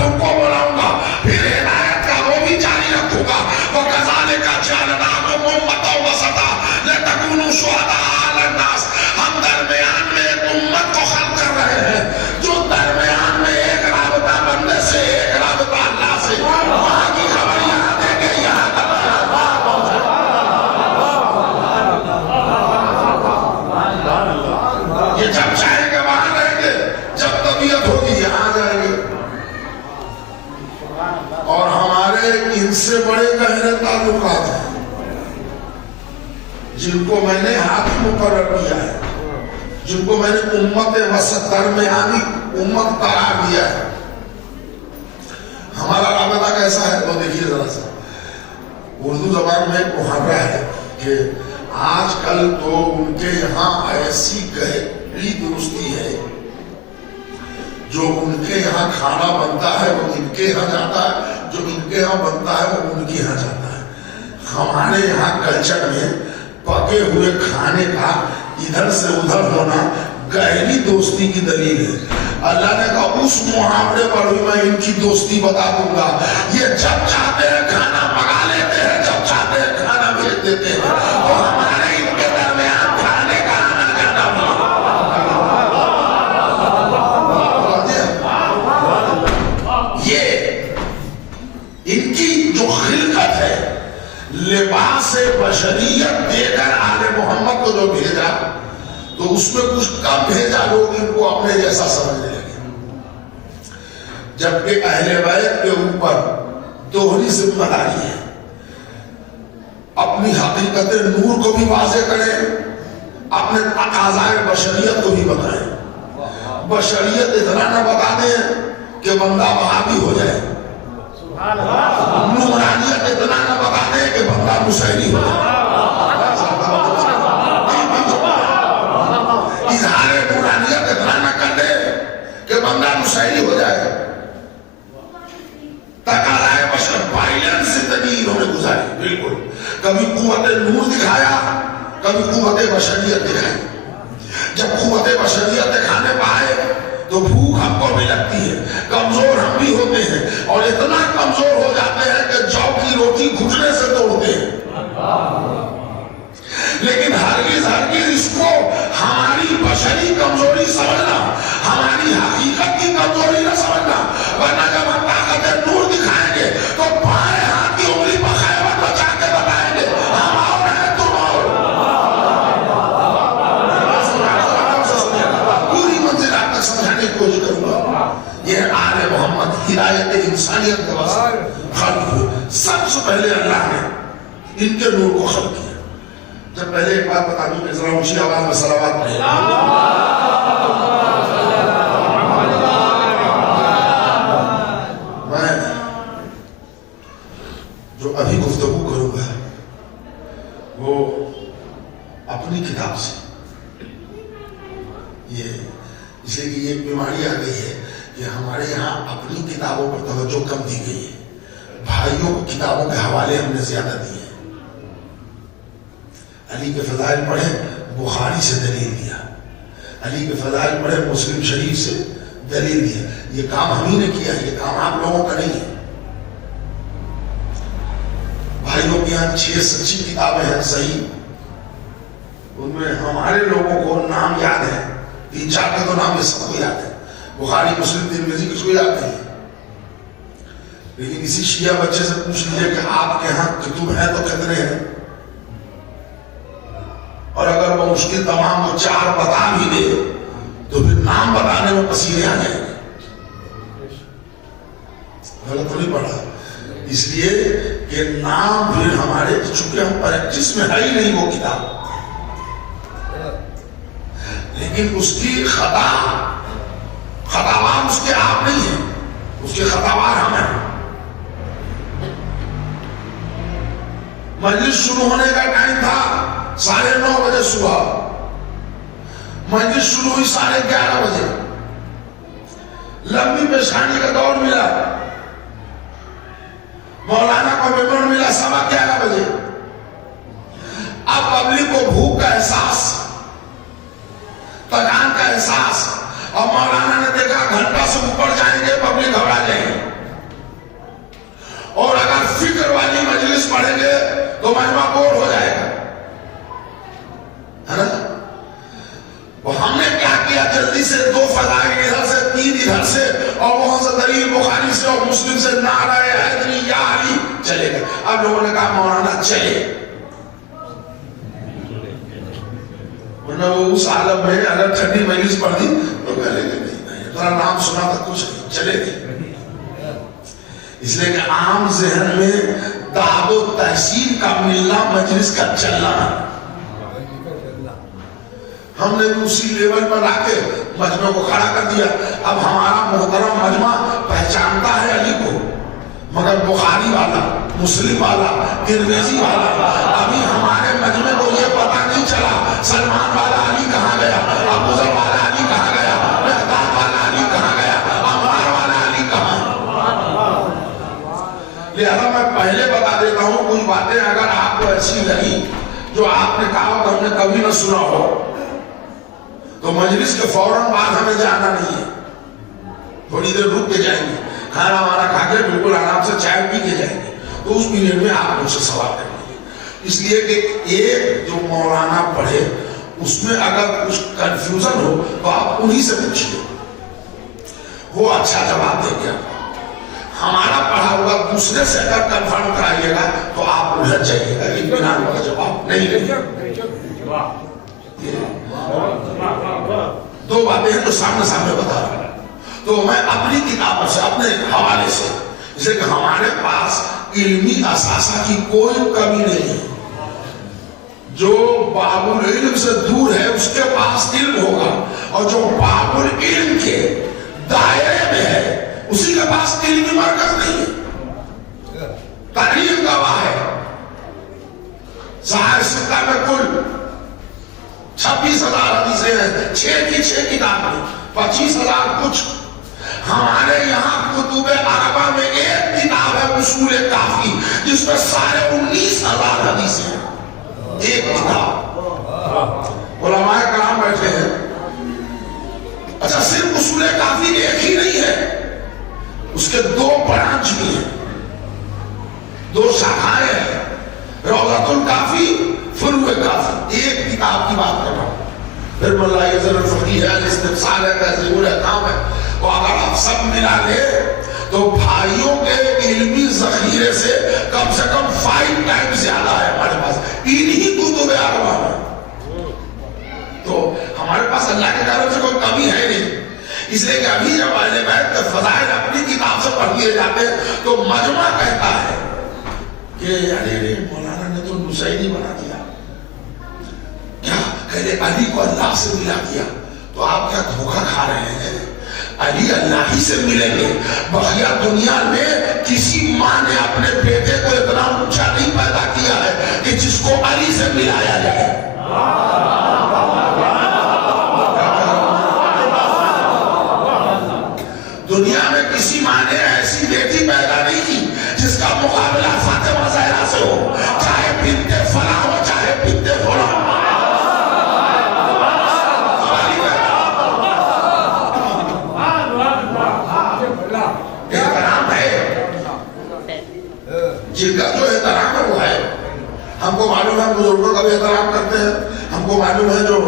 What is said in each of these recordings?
تم کو بلاؤں گا، پھر ہدایت کا وہ بھی جاری رکھوں گا۔ وَكَذَلِكَ جَعَلْنَاكُمْ أُمَّةً وَسَطًا لِتَكُونُوا شُهَدَاءَ عَلَى النَّاسِ۔ ہم درمیان میں ایک امت کو خلق کر رہے ہیں جو درمیان میں ایک رابطہ بندے سے، ایک رابطہ اللہ سے، وہاں کی خبر یہاں دے گے، یہاں تک یہ جب چاہیں گے وہاں رہیں گے، جب طبیعت ہوگی یہاں جائیں گے۔ اور ہمارے ان سے بڑے گہرے تعلقات ہیں جن کو میں نے ہاتھ مقرر کیا ہے، جن کو میں نے امت وسط درمیانی امت قرار دیا ہے۔ ہمارا رابطہ کیسا ہے وہ دیکھیے ذرا سا۔ اردو زبان میں ایک محاورہ ہے کہ آج کل تو ان کے یہاں ایسی گہری درستی ہے، جو ان کے یہاں کھانا بنتا ہے وہ ان کے یہاں جاتا ہے، جو ان کے یہاں بنتا ہے وہ ان کے یہاں جاتا ہے۔ ہمارے یہاں کلچر میں پکے ہوئے کھانے کا ادھر سے ادھر ہونا گہری دوستی کی دلیل ہے۔ اللہ نے کہا اس محاورے پر بھی میں ان کی دوستی بتا دوں گا۔ یہ جب چاہتے ہیں کھانا منگا لیتے ہیں، جب چاہتے ہیں کھانا بھیج دیتے ہیں، اور ہمارے ان کے درمیان کھانے کا آنا جانا یہ ان کی جو خلقت ہے، لباس بشریت دے کر آل محمد کو جو بھیجا تو اس میں کچھ کم بھیجا، لوگ ان کو اپنے جیسا سمجھنے لگے، جبکہ اہل بیت کے اوپر دوہری ذمہ داری ہے۔ اپنی حقیقت نور کو بھی واضح کریں، اپنے تقاضائے بشریت کو بھی بتائیں۔ بشریت اتنا نہ بتا دیں کہ بندہ وہابی ہو جائے، نورانیت اتنا نہ بتا دیں کہ بندہ نصیری ہو جائے، اظہار نورانیت اتنا نہ کر دے کہ بندہ نصیری ہو جائے۔ تقاضائے بشر وائلنس اتنی انہوں نے گزاری، بالکل کبھی قوت نور دکھایا، کبھی قوت بشریت دکھائی۔ جب قوت بشریت دکھانے پائے تو بھوک ہم کو بھی لگتی ہے، کمزور ہم بھی ہوتے ہیں، اور اتنا کمزور ہو جاتے ہیں کہ جو کی روٹی گھٹنے سے توڑتے ہیں۔ لیکن ہرگز اس کو ہماری بشری کمزوری سمجھنا، ہماری حقیقت کی کمزوری نہ سمجھنا، ورنہ جب ہم طاقت نور دکھائیں گے تو بائیں ہاتھ کی انگلی پر خیبر بچا کے بتائیں گے ہم اور ہیں تم اور۔ پوری منزل آپ تک سمجھانے کی کوشش کروں گا۔ یہ آل محمد ہدایت انسانیت کے واسطے خلق ہوئے۔ سب سے پہلے اللہ نے ان کے نور کو خلق کیا۔ جب پہلے ایک بات بتا دوں کہ ذرا اونچی آواز میں صلوات پڑھیں۔ میں جو ابھی گفتگو کروں گا وہ اپنی کتاب سے، یہ اس لیے کہ یہ بیماری آ گئی ہے کہ ہمارے یہاں اپنی کتابوں پر توجہ کم دی گئی ہے، بھائیوں کو کتابوں کے حوالے ہم نے زیادہ دیے۔ علی کے فضائل پڑھیں، بخاری سے دلیل دیا، علی کے فضائل پڑھیں، مسلم شریف سے دلیل دیا۔ یہ کام ہم ہی نے کیا ہے، یہ کام آپ لوگوں کا نہیں ہے۔ بھائیوں کے یہاں 6 سچی کتابیں ہیں صحیح، ان میں ہمارے لوگوں کو نام یاد ہے، 3-4 کا تو نام یہ سب کو یاد ہے، بخاری مسلم ترمذی کس کو یاد نہیں ہے۔ لیکن اسی شیعہ بچے سے پوچھ لیجئے کہ آپ کے ہاں کتب ہیں تو کتنے ہیں، اور اگر وہ مشکل تمام وہ 4 بتا بھی دے تو پھر نام بتانے میں پسینے آ جائیں گے۔ غلط نہیں پڑھا، اس لیے کہ نام پھر ہمارے چونکہ ہم پریکٹس میں ہے ہی نہیں وہ کتاب، لیکن اس کی خطاوار اس کے آپ نہیں ہیں، اس کے خطاوار ہم ہیں۔ مجلس شروع ہونے کا ٹائم تھا 9:30 بجے صبح، مجلس شروع ہوئی 11:30 بجے، لمبی پیشانی کا دور ملا، مولانا کو ممبر ملا 11:15 بجے۔ اب پبلک کو بھوک کا احساس، تھکان کا احساس، اور مولانا نے دیکھا گھنٹہ سے اوپر جائیں گے پبلک گھبرا جائے گی، تقریر والی مجلس پڑھیں گے تو مجمع بور ہو جائے گا، ہے نا؟ وہ ہم نے کیا کیا، جلدی سے 2 فضائل ادھر سے 3 ادھر سے، اور وہاں سے دلیل بخاری سے اور مسلم سے نعرہ حیدری یا علی چلے گئے۔ اب لوگوں نے کہا مولانا چلے، ورنہ وہ اس عالم میں اگر ٹھنڈی مجلس پڑھ دی تو کہے گا نہیں، ترا نام سنا تھا کچھ نہیں، چلے گئے۔ اس لیے کہ عام ذہن میں داد و تحصیل کا ملنا، مجلس کا چلنا، ہم نے بھی اسی لیول پر آ کے مجمع کو کھڑا کر دیا۔ اب ہمارا محترم مجمع پہچانتا ہے علی کو، مگر بخاری والا، مسلم والا، ترمذی والا، ابھی ہمارے مجمع کو یہ پتا نہیں چلا سلمان والا علی کہاں گیا، ابو ذر والا علی کہاں گیا، مقداد والا علی کہاں گیا، عمار والا علی کہاں۔ لہذا میں پہلے بتا دیتا ہوں، کوئی باتیں اگر آپ کو ایسی لگی جو آپ نے کہا کہ ہم نے کبھی نہ سنا ہو، تو مجلس کے فوراً بعد ہمیں جانا نہیں ہے، تھوڑی دیر رک کے جائیں گے، کھانا وانا کھا کے بالکل آرام سے چائے پی کے جائیں گے، تو اس پیریڈ میں آپ مجھ سے سوال کریں گے۔ اس لیے کہ ایک جو مولانا پڑھے اس میں اگر کچھ کنفیوژن ہو تو آپ انہی سے پوچھیے، وہ اچھا جواب دیں گے۔ ہمارا پڑھا ہوا دوسرے سے اگر کنفرم کرائیے گا تو آپ الجھ جائیے گا، اطمینان والا جواب نہیں لیں گے۔ 2 باتیں ہیں جو سامنے بتا رہا ہوں، تو میں اپنی کتابوں سے، اپنے حوالے سے، جیسے کہ ہمارے پاس علمی اثاثہ کی کوئی کمی نہیں ہے۔ جو باب العلم سے دور ہے اس کے پاس علم ہوگا، اور جو باب العلم کے دائرے میں ہے اسی کے پاس علمی مرکز نہیں ہے۔ تاریخ گواہ ہے، صحیح ستہ میں کل 26,000 حدیثیں ہیں، 6 کی 6 کتاب میں 25,000 کچھ۔ ہمارے یہاں کتب عربہ میں ایک کتاب ہے اصول کافی، جس میں سارے 19,000 حدیثیں ہیں، ایک کتاب۔ علماء کرام بیٹھے ہیں۔ اچھا، صرف اصول کافی ایک ہی نہیں ہے، اس کے 2 برانچ بھی ہیں، 2 شاخائیں ہیں، روضۃ الکافی، فروع کافی۔ ایک کتاب کی بات کر رہا ہوں، پھر ملا یزر الفقیہ ہے، الاستبصار ہے، تہذیب الاحکام ہے۔ تو اگر آپ سب ملا لے تو بھائیوں کے علمی ذخیرے سے کم 5 ٹائم زیادہ ہے ہمارے پاس انہی کتب عربہ میں۔ تو ہمارے پاس اللہ کے طرف سے کوئی کمی ہے نہیں۔ اس لیے کہ ابھی جب اہل بیت کے فضائل اپنی کتاب سے پڑھ لیے جاتے ہیں تو مجمع کہتا ہے کہ ارے مولانا نے تو نصیری بنا دیا، کیا کہتے علی کو اللہ سے ملا دیا، تو آپ کیا دھوکہ کھا رہے ہیں؟ علی اللہ ہی سے ملیں گے۔ بقیہ دنیا میں کسی ماں نے اپنے بیٹے کو اتنا اونچا نہیں پیدا کیا ہے کہ جس کو علی سے ملایا جائے۔ دنیا میں کسی ماں نے ایسی بیٹی پیدا نہیں کی جس کا مقابلہ فاطمہ زہرا سے ہو، چاہے بنت فلاں ہو چاہے بنت فلاں۔ احترام ہے، جن کا جو احترام ہے وہ ہے۔ ہم کو معلوم ہے بزرگوں کا بھی احترام کرتے ہیں، ہم کو معلوم ہے جو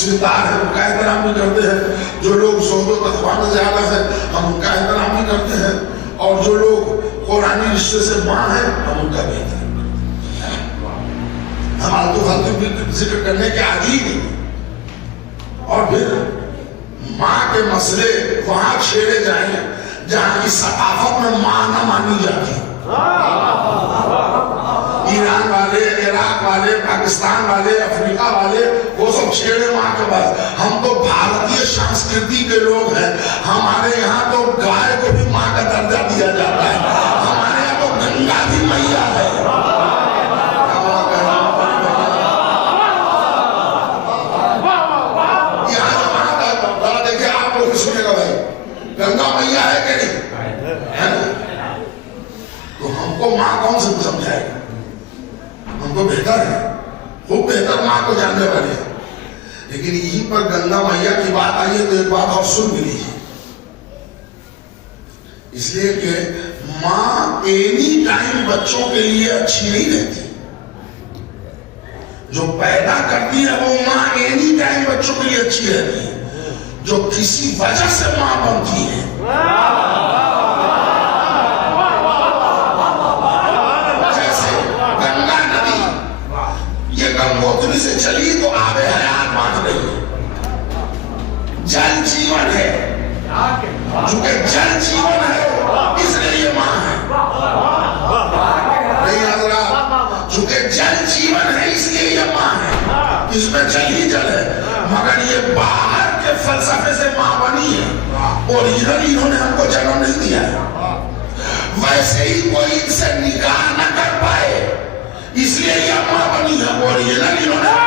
سردار ہیں ان کا احترام بھی کرتے ہیں، جو لوگ زہد و تقویٰ میں زیادہ ہیں ہم ان کا احترام بھی کرتے ہیں، اور جو لوگ قرآنی رشتے سے ماں ہیں ہم ان کا بھی احترام کرتے ہیں۔ ہم آلتو فالتو بھی ذکر کرنے کے عادی نہیں۔ اور پھر ماں کے مسئلے وہاں چھیڑے جائیں جہاں کی ثقافت میں ماں نہ مانی جاتی۔ ایران والے، عراق والے، پاکستان والے، افریقہ والے وہ سب چھیڑے ماں کے پاس۔ ہم تو بھارتیہ سنسکرتی کے لوگ ہیں، ہمارے یہاں تو گائے کو بھی ماں کا درجہ دیا جاتا ہے، ہمارے یہاں تو گنگا بھی میاں ہے۔ گنگا میاں ہے کہ نہیں؟ تو ہم کو ماں کون سے سمجھائے گا؟ ہم کو بہتر ہے، خوب بہتر ماں کو جاننے والے ہیں۔ لیکن یہیں پر گنگا میاں کی بات آئی ہے تو ایک بات اور سن بھی لیجیے، اس لیے کہ ماں اینی ٹائم ٹائم بچوں کے لیے اچھی نہیں رہتی. جو پیدا کرتی ہے وہ ماں اینی ٹائم بچوں کے لیے اچھی رہتی ہے. جو کسی وجہ سے ماں بنتی ہے, جیسے گنگا ندی, یہ گنگوتری سے چلی تو آب حیات بانٹ رہی ہے. جل جیون ہے, چونکہ جل جیون ہے اس لیے یہ ماں ہے. نہیں حضرات, چونکہ جل جیون ہے اس لیے یہ ماں ہے. اس میں جل ہی جل ہے, مگر یہ باہر کے فلسفے سے ماں بنی ہے, اور ادھر انہوں نے ہم کو جنم نہیں دیا ہے. ویسے ہی کوئی ان سے نکاح نہ کر پائے اس لیے یہ ماں بنی ہے, اور ادھر انہوں نے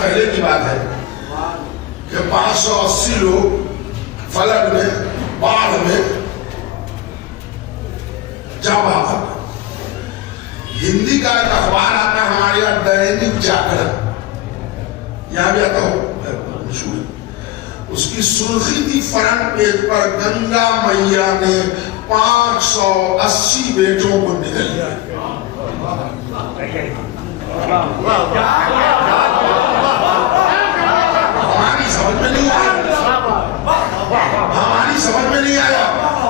پہلے کی بات ہے کہ 580 لوگ فلک میں باڑھ میں جا بھاگا. ہندی کا ایک اخبار آتا ہے ہمارے یہاں, دینک جاگرن, یہاں بھی آتا ہو مشہور ہے. اس کی سرخی تھی فرنٹ پیج پر, گنگا میاں نے 580 بیٹوں کو نگل لیا. ہماری سمجھ میں نہیں آیا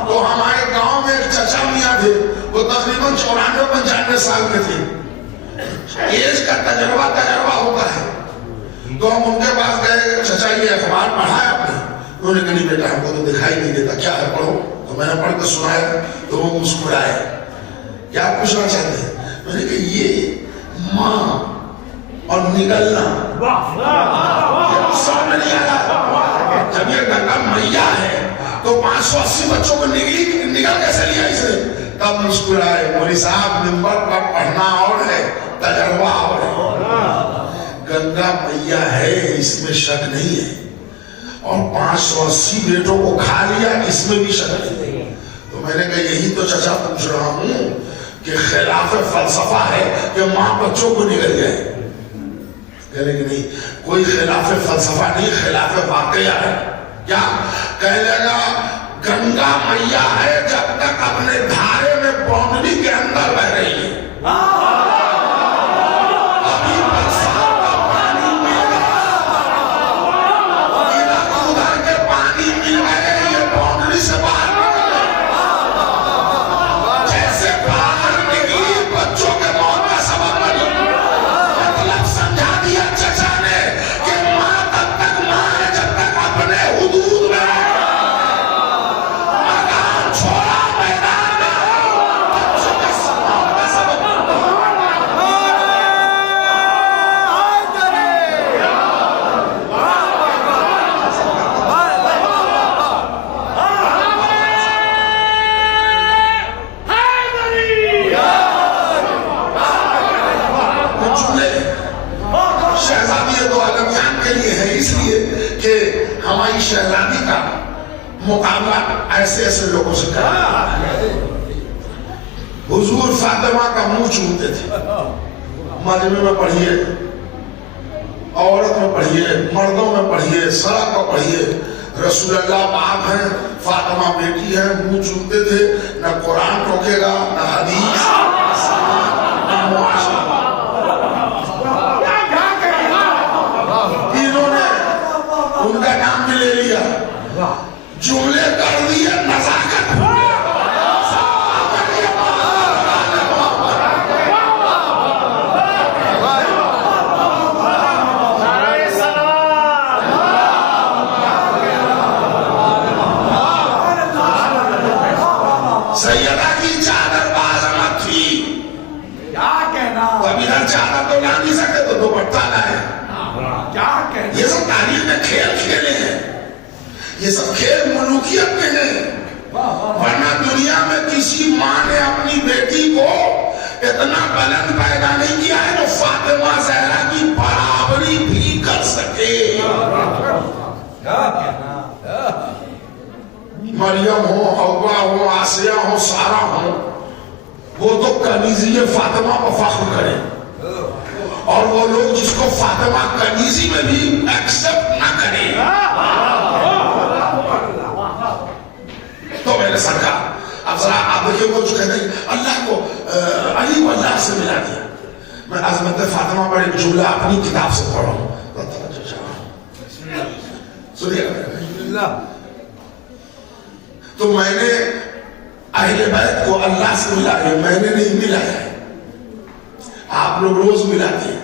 تو ہمارے گاؤں میں ایک چچا میاں تھے, وہ تقریباً 94-95 سال کے تھے. ایج کا تجربہ ہوتا ہے. تو ہم ان کے پاس گئے, چچا یہ اخبار پڑھا ہے آپ نے؟ انہوں نے کہا نہیں بیٹا ہم کو تو دکھائی نہیں دیتا, کیا ہے پڑھو. تو میں نے پڑھ کے سنایا تو وہ مسکرائے. کیا پوچھنا چاہتے ہیں؟ میں نے کہا یہ ماں اور نگلنا سامنے نہیں آ رہا. جب یہ گنگا میاں ہے تو 580 بچوں کو نگل کیسے لیا اس نے؟ تب مسکرائے, مولوی صاحب نمبر پر پڑھنا اور ہے, تجربہ اور ہے. گنگا میاں ہے اس میں شک نہیں ہے, اور 580 بیٹوں کو کھا لیا اس میں بھی شک نہیں ہے. تو میں نے کہا یہی تو چچا پوچھ رہا ہوں کہ خلاف فلسفہ ہے کہ ماں بچوں کو نگل جائے. کہنے کہ نہیں, کوئی خلاف فلسفہ نہیں, خلاف واقعہ ہے. کیا کہہ لے گا گنگا میاں ہے جب تک اپنے دھارے میں باؤنڈری کے اندر بہ رہی ہے. ابھی برسات کا پانی مل گیا, ادھر کے پانی مل گئے, یہ باؤنڈری سے باہر نکل گئے. جیسے باہر نکلی بچوں کے موت کا سبب بنی. مطلب سمجھا دیا چچا نے کہ ماں تب تک ماں ہے جب تک اپنے حدود میں مکان چھوڑا میدان میں بچوں کے موت کا سبب شہزادی دو عالمیان کے لیے ہے, اس لیے کہ ہماری شہزادی کا مقابلہ ایسے ایسے لوگوں سے کریں. حضور فاطمہ کا منہ چومتے تھے. مجمع میں پڑھیے, عورت میں پڑھیے, مردوں میں پڑھیے, سڑک میں پڑھیے, رسول اللہ باپ ہیں, فاطمہ بیٹی ہیں, منہ چومتے تھے. نہ قرآن ٹوکے گا, نہ حدیث, نہ معاشرہ. ان کا نام بھی لے لیا, جملے کر دیے, نزاکت سیدہ کی چادر بازمت تھی. کیا کہنا, اب ادھر چادر تو لا نہیں سکتے تو دوپٹہ لائے. یہ سب تاریخ میں کھیل کھیلے ہیں, یہ سب کھیل ملوکیت میں ہیں. ورنہ دنیا میں کسی ماں نے اپنی بیٹی کو اتنا بلند پیدا نہیں کیا ہے جو فاطمہ زہرا کی برابری بھی کر سکے. مریم ہو، حوا ہو، آسیہ ہو، سارہ ہو، وہ تو کنیزی فاطمہ پر فخر کریں، اور وہ لوگ جس کو فاطمہ کنیزی میں بھی ایکسپٹ نہ کریں تو میرے سرکار اب ذرا آپ دیکھیں وہ جو کہتے ہیں اللہ کو علی کو اللہ سے ملا دیا. میں عظمت فاطمہ پر ایک جملہ اپنی کتاب سے پڑھا ہوں، سنیے گا. تو میں نے اہل بیت کو اللہ سے ملا ہے، میں نے نہیں ملایا ہے، آپ لوگ روز ملاتے ہیں.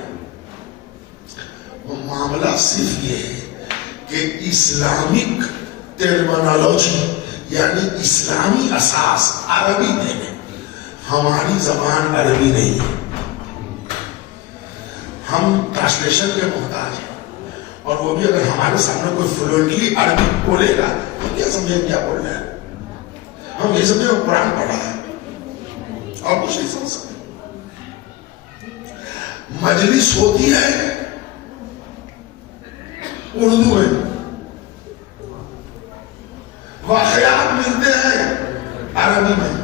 معاملہ صرف یہ ہے کہ اسلامک ٹرمینالوجی یعنی اسلامی اساس عربی میں، ہماری زبان عربی نہیں ہے، ہم ٹرانسلیشن کے محتاج ہیں، اور وہ بھی اگر ہمارے سامنے کوئی فلوئنٹلی عربی بولے گا تو کیا سمجھیں کیا بول رہے ہیں؟ ہم یہ سمجھیں وہ قرآن پڑھا ہے اور کچھ نہیں سمجھ سکتے. مجلس ہوتی ہے اردو میں، واقعات ملتے ہیں عربی میں،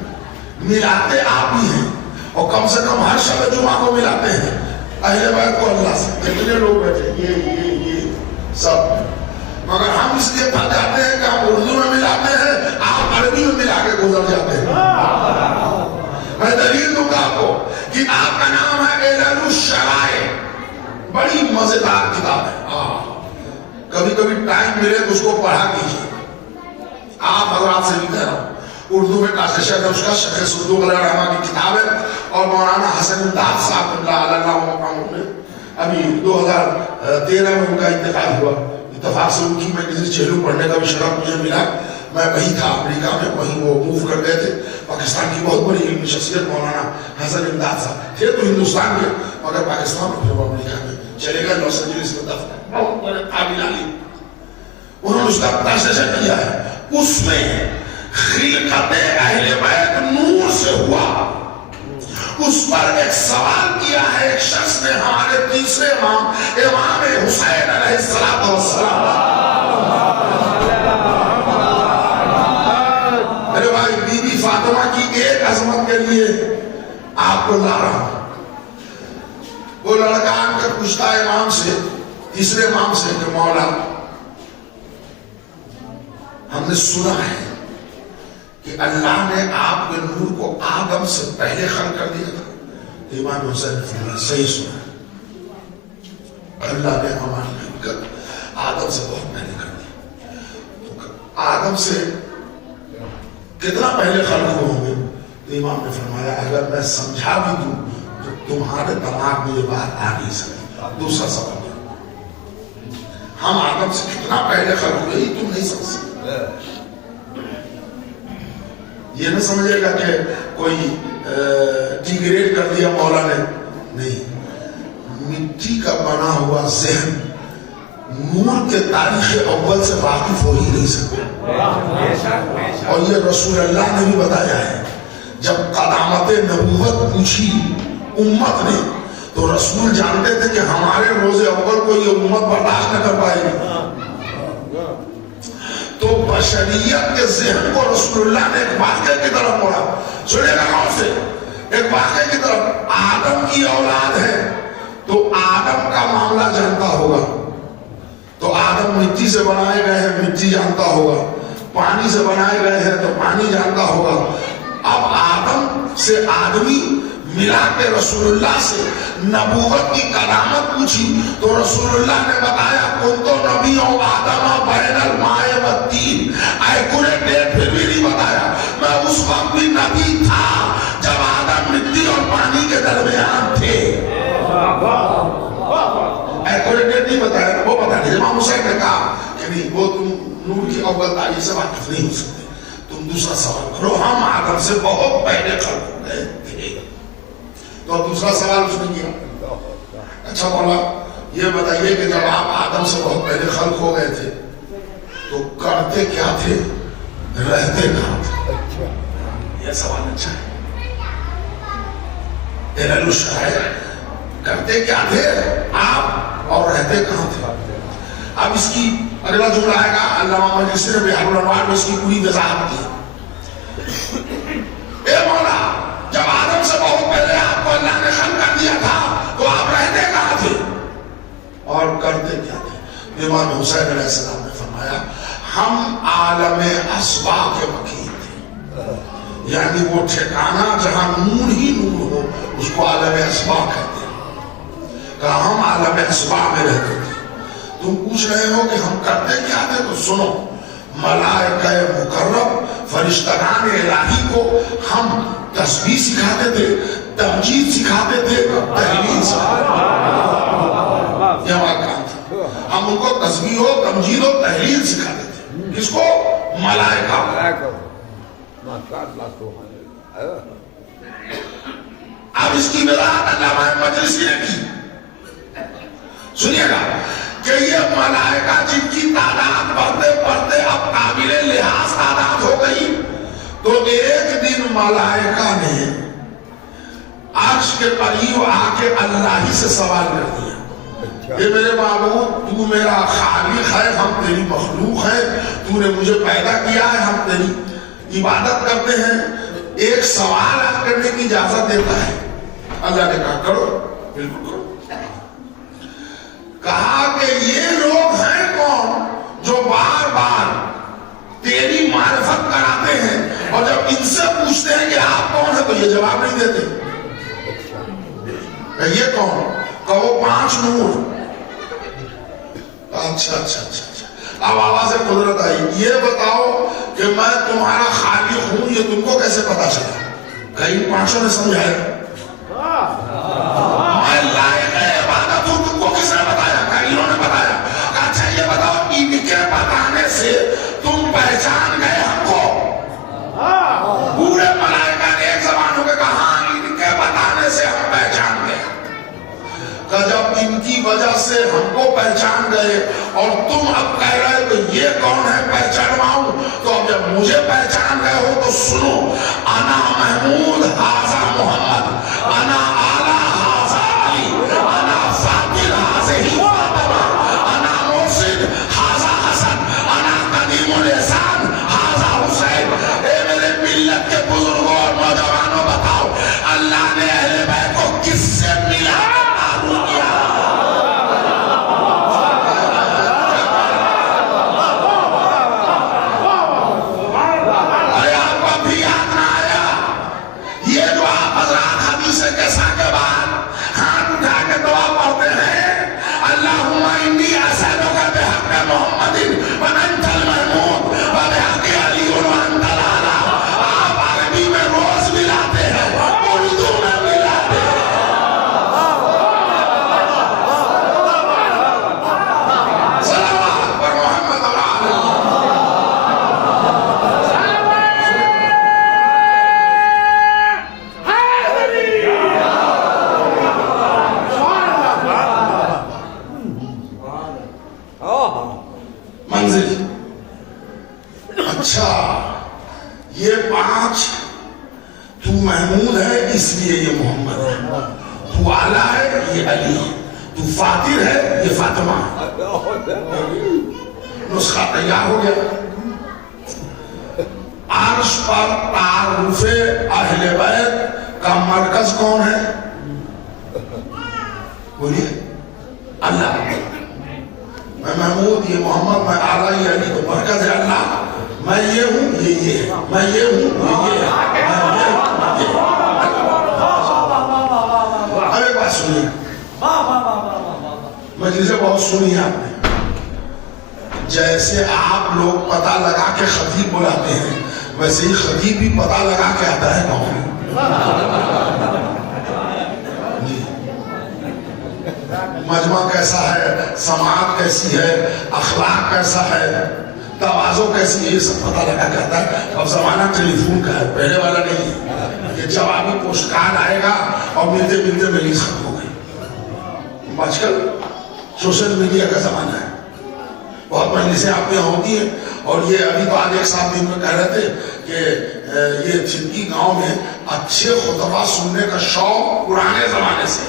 ملاتے آپ ہی ہیں، اور کم سے کم ہر شب جمعہ کو ملاتے ہیں اہل بیت کو اللہ سے. کتنے لوگ بیٹھے یہ سب، مگر ہم اس لیے پھنس جاتے ہیں کہ ہم اردو میں ملاتے ہیں، آپ عربی میں ملا کے گزر جاتے ہیں. میں دلیل دوں گا آپ کو، کتاب کا نام ہے علل الشرائع، بڑی مزیدار کتاب ہے، کبھی کبھی ٹائم ملے تو اس کو پڑھا کیجیے. آپ حضرات سے بھی کہہ رہا ہوں، اردو میں ٹرانسلیشن ہے اس کا، شیخ صدوق علیہ الرحمہ کی کتاب ہے، اور مولانا حسن امداد صاحب اللہ علیہ نے ابھی 2013 میں ان کا انتقال ہوا. اتفاق سے ان کی میں کسی چہلو پڑھنے کا بھی شرف مجھے ملا. میں وہیں تھا امریکہ میں، وہیں وہ موو کر گئے تھے. پاکستان کی بہت بڑی علمی شخصیت مولانا حسن امداد صاحب تھے تو ہندوستان کے، مگر پاکستان میں پھر وہ امریکہ میں چلے گئے، لاس اینجلس میں دفتر، بہت بڑے قابل عالم. انہوں نے اس کا ٹرانسلیشن کیا ہے، اس میں خلقت اہل بیت نور سے ہوا، اس پر ایک سوال کیا ہے ایک شخص نے ہمارے تیسرے امام حسین علیہ السلام. میرے بھائی بی بی فاطمہ کی ایک عظمت کے لیے آپ کو لا رہا ہوں. وہ لڑکا آن کر پوچھتا ہے امام سے، تیسرے امام سے، کہ مولا ہم نے سنا ہے کہ اللہ نے آپ کے نور کو آدم سے پہلے خلق کر دیا تھا. امام حسین نے فرمایا صحیح سنا، اللہ نے ہماری خلقت آدم سے بہت پہلے کر دی. آدم سے کتنا پہلے خلق ہوں گے؟ تو امام نے فرمایا اگر میں سمجھا بھی دوں تو تمہارے دماغ میں یہ بات آ نہیں سکتی. دوسرا سوال، ہم آدم سے کتنا پہلے خلق ہوئے یہ تم نہیں سمجھ سکتے. یہ نہ سمجھے گا کہ کوئی ڈیگریڈ کر دیا مولا نے، نہیں. مٹی کا بنا ہوا ذہن نور کے تاریخ اول سے واقف ہو ہی نہیں سکتا. اور یہ رسول اللہ نے بھی بتایا ہے. جب قدامت نبوت پوچھی امت نے تو رسول جانتے تھے کہ ہمارے روز اول کو یہ امت برداشت نہ کر پائے گی. تو بشریت کے ذہن کو رسول اللہ نے ایک واقعے کی طرف موڑا. سنیے گا غور سے، ایک واقعے کی طرف. آدم کی اولاد ہے تو آدم کا معاملہ جانتا ہوگا. تو آدم مٹی سے بنائے گئے ہیں، مٹی جانتا ہوگا. پانی سے بنائے گئے ہیں تو پانی جانتا ہوگا. اب آدم سے آدمی ملا کے رسول اللہ سے نبوت کی قدامت پوچھی تو رسول اللہ نے بتایا کنتو نبیوں آدم بین الماء والتین. ایکوریٹ ڈیٹ پھر بھی نہیں بتایا، میں اس وقت بھی نبی تھا جب آدم مٹی اور پانی کے درمیان تھے. ایکوریٹ ڈیٹ نہیں بتایا، وہ بتا نہیں. امام حسین نے کہا کہ نہیں، وہ تم نور کی اول تاریخ سے واقف نہیں ہو سکتے، تم دوسرا سوال کرو. ہم آدم سے بہت پہلے خلق ہو گئے تھے. تو دوسرا سوال اس نے کیا، اچھا مولا یہ بتائیے کہ جب آپ آدم سے بہت پہلے خلق ہو گئے تھے تو کرتے کیا تھے، رہتے کہاں تھے؟ یہ سوال اچھا ہے. علل الشرائع، کرتے کیا تھے آپ اور رہتے کہاں تھے؟ اب اس کی اگلا جملہ آئے گا علامہ مجلسی نے بحر الانوار میں اس کی پوری وضاحت کی. اے مولا جب آدم سے بہت پہلے آپ کو اللہ نے خلق کر دیا تھا تو آپ رہتے کہاں تھے اور کرتے کیا تھے؟ امام حسین علیہ السلام نے فرمایا ہم عالم اسبا کے وکیل تھے. یعنی وہ ٹھکانہ جہاں نور ہی نور ہو اس کو عالم اسبا کہتے ہیں. کہا ہم عالم اسبا میں رہتے تھے. تم پوچھ رہے ہو کہ ہم کرتے کیا تھے تو سنو. ملائکہ مقرب فرشتگان الہی کو ہم تسبیح سکھاتے تھے, تمجید سکھاتے تھے, تحلیل سکھاتے تھے. یہ ہمارا کام تھا. ہم ان کو تسبیح و تمجید و تحلیل سکھاتے تھے. کس کو؟ ملائکہ. اب اس کی وضاحت علامہ مجلسی نے کی. سنیے گا کہ یہ ملائکہ جن کی تعداد بڑھتے بڑھتے اب قابل لحاظ تعداد ہو گئی تو ایک دن ملائکہ نے عرش کے قریب آ کے اللہ ہی سے سوال کر دیا کہ میرے معبود تو میرا خالق ہے, ہم تیری مخلوق ہے, تو نے مجھے پیدا کیا ہے, ہم تیری عبادت کرتے ہیں, ایک سوال آج کرنے کی اجازت دیتا ہے. اللہ نے کہا کرو, بالکل کرو. کہا کہ یہ لوگ ہیں کون جو بار بار تیری معرفت کراتے ہیں اور جب ان سے پوچھتے ہیں کہ آپ کون ہیں تو یہ جواب نہیں دیتے. یہ کون؟ کہو 5 نور. اچھا اچھا اچھا اچھا. اب آواز قدرت آئی. یہ بتاؤ کہ میں تمہارا خالق ہوں یہ تم کو کیسے پتا چلا؟ کئی 5 نے سمجھایا میں لائق عبادت ہوں, تم کو کس نے بتایا؟ انہوں نے بتایا. اچھا یہ بتاؤ ان کے بتانے سے تم پہچان گئے ہم کو؟ پورے ملائکہ نے ایک زبان ہو کے کہا ہاں ان کے بتانے سے ہم پہچان گئے. کہ جب ان کی وجہ سے ہم کو پہچان گئے اور تم اب کہہ رہے تو یہ کون ہے پہچانواؤں, تو اب جب مجھے پہچان گئے ہو تو سنو. انا محمود حاضر محمد, انا اعلیٰ حاضر علی, انا فاطر حاضر فاطمہ, انا مرشد حاضر حسن, انا قدیم الاحسان حاضر حسین. اے میرے ملت کے بزرگوں اور نوجوانوں بتاؤ اللہ نے اہل بیت کو کس سے ملا کیا؟ ارے آپ کو ابھی یاد نہ آیا یہ جو آپ حضرات حدیث کے ساتھ کے بعد ہاتھ اٹھا کے دعا پڑھتے ہیں اللہم انی اسألک بحق محمد وانت المحمود وبحق علی وانت الاعلی. آپ عربی میں روز ملاتے ہیں, اردو میں ملاتے ہیں. منزل. اچھا یہ 5 تو محمود ہے اس لیے یہ محمد ہے, تو اعلیٰ ہے یہ علی, تو فاطر ہے یہ فاطمہ. نسخہ تیار ہو گیا. عرش پر تعارف اہل بیت کا مرکز کون ہے؟ بولیے. اللہ. میں محمود یہ محمد, میں اعلیٰ یہ علی, تو مرکز ہے اللہ. میں یہ ہوں یہ ہے, میں یہ ہوں یہ ہے, میں یہ ہوں یہ ہے. اب ایک بات سنیے, مجلسیں بہت سنی ہے آپ نے. جیسے آپ لوگ پتہ لگا کے خطیب بلاتے ہیں ویسے ہی خطیب بھی پتہ لگا کے آتا ہے کون. مجمع کیسا ہے, سماعت کیسی ہے, اخلاق کیسا ہے, تواضع کیسی ہے, یہ سب پتہ لگا کے آتا ہے. اب زمانہ ٹیلی فون کا ہے, پہلے والا نہیں ہے. یہ جوابی پوسٹ کارڈ آئے گا اور ملتے ملتے ریلیز ختم ہو گئی. آج کل سوشل میڈیا کا زمانہ ہے. بہت مجلسیں آپ یہاں ہوتی ہیں اور یہ ابھی تو آج ایک ساتھ دن میں کہہ رہے تھے کہ یہ چنکی گاؤں میں اچھے خطبہ سننے کا شوق پرانے زمانے سے,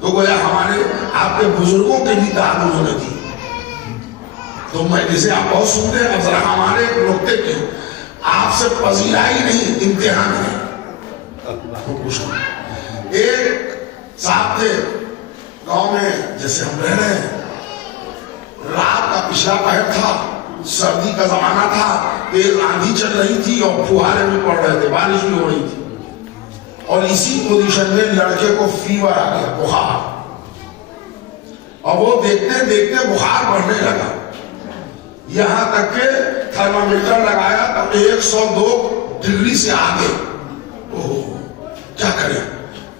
تو گویا ہمارے آپ کے بزرگوں کے بھی دعوت انہوں نے دی. تو مجلسیں آپ بہت سنتے ہیں، اب ذرا ہمارے ایک نقطے کی آپ سے پذیرائی نہیں، امتحان ہے. ایک صاحب تھے گاؤں میں، جیسے ہم رہ رہے ہیں، رات کا پچھلا پہر تھا، سردی کا زمانہ تھا، تیز آندھی چل رہی تھی اور پھوارے بھی پڑ رہے تھے، بارش بھی ہو رہی تھی، اور اسی پوزیشن میں لڑکے کو فیور آ گیا، بخار، اور وہ دیکھتے دیکھتے بخار بڑھنے لگا، یہاں تک کہ تھرمامیٹر لگایا تو 102 ڈگری سے آگے. کیا کریں،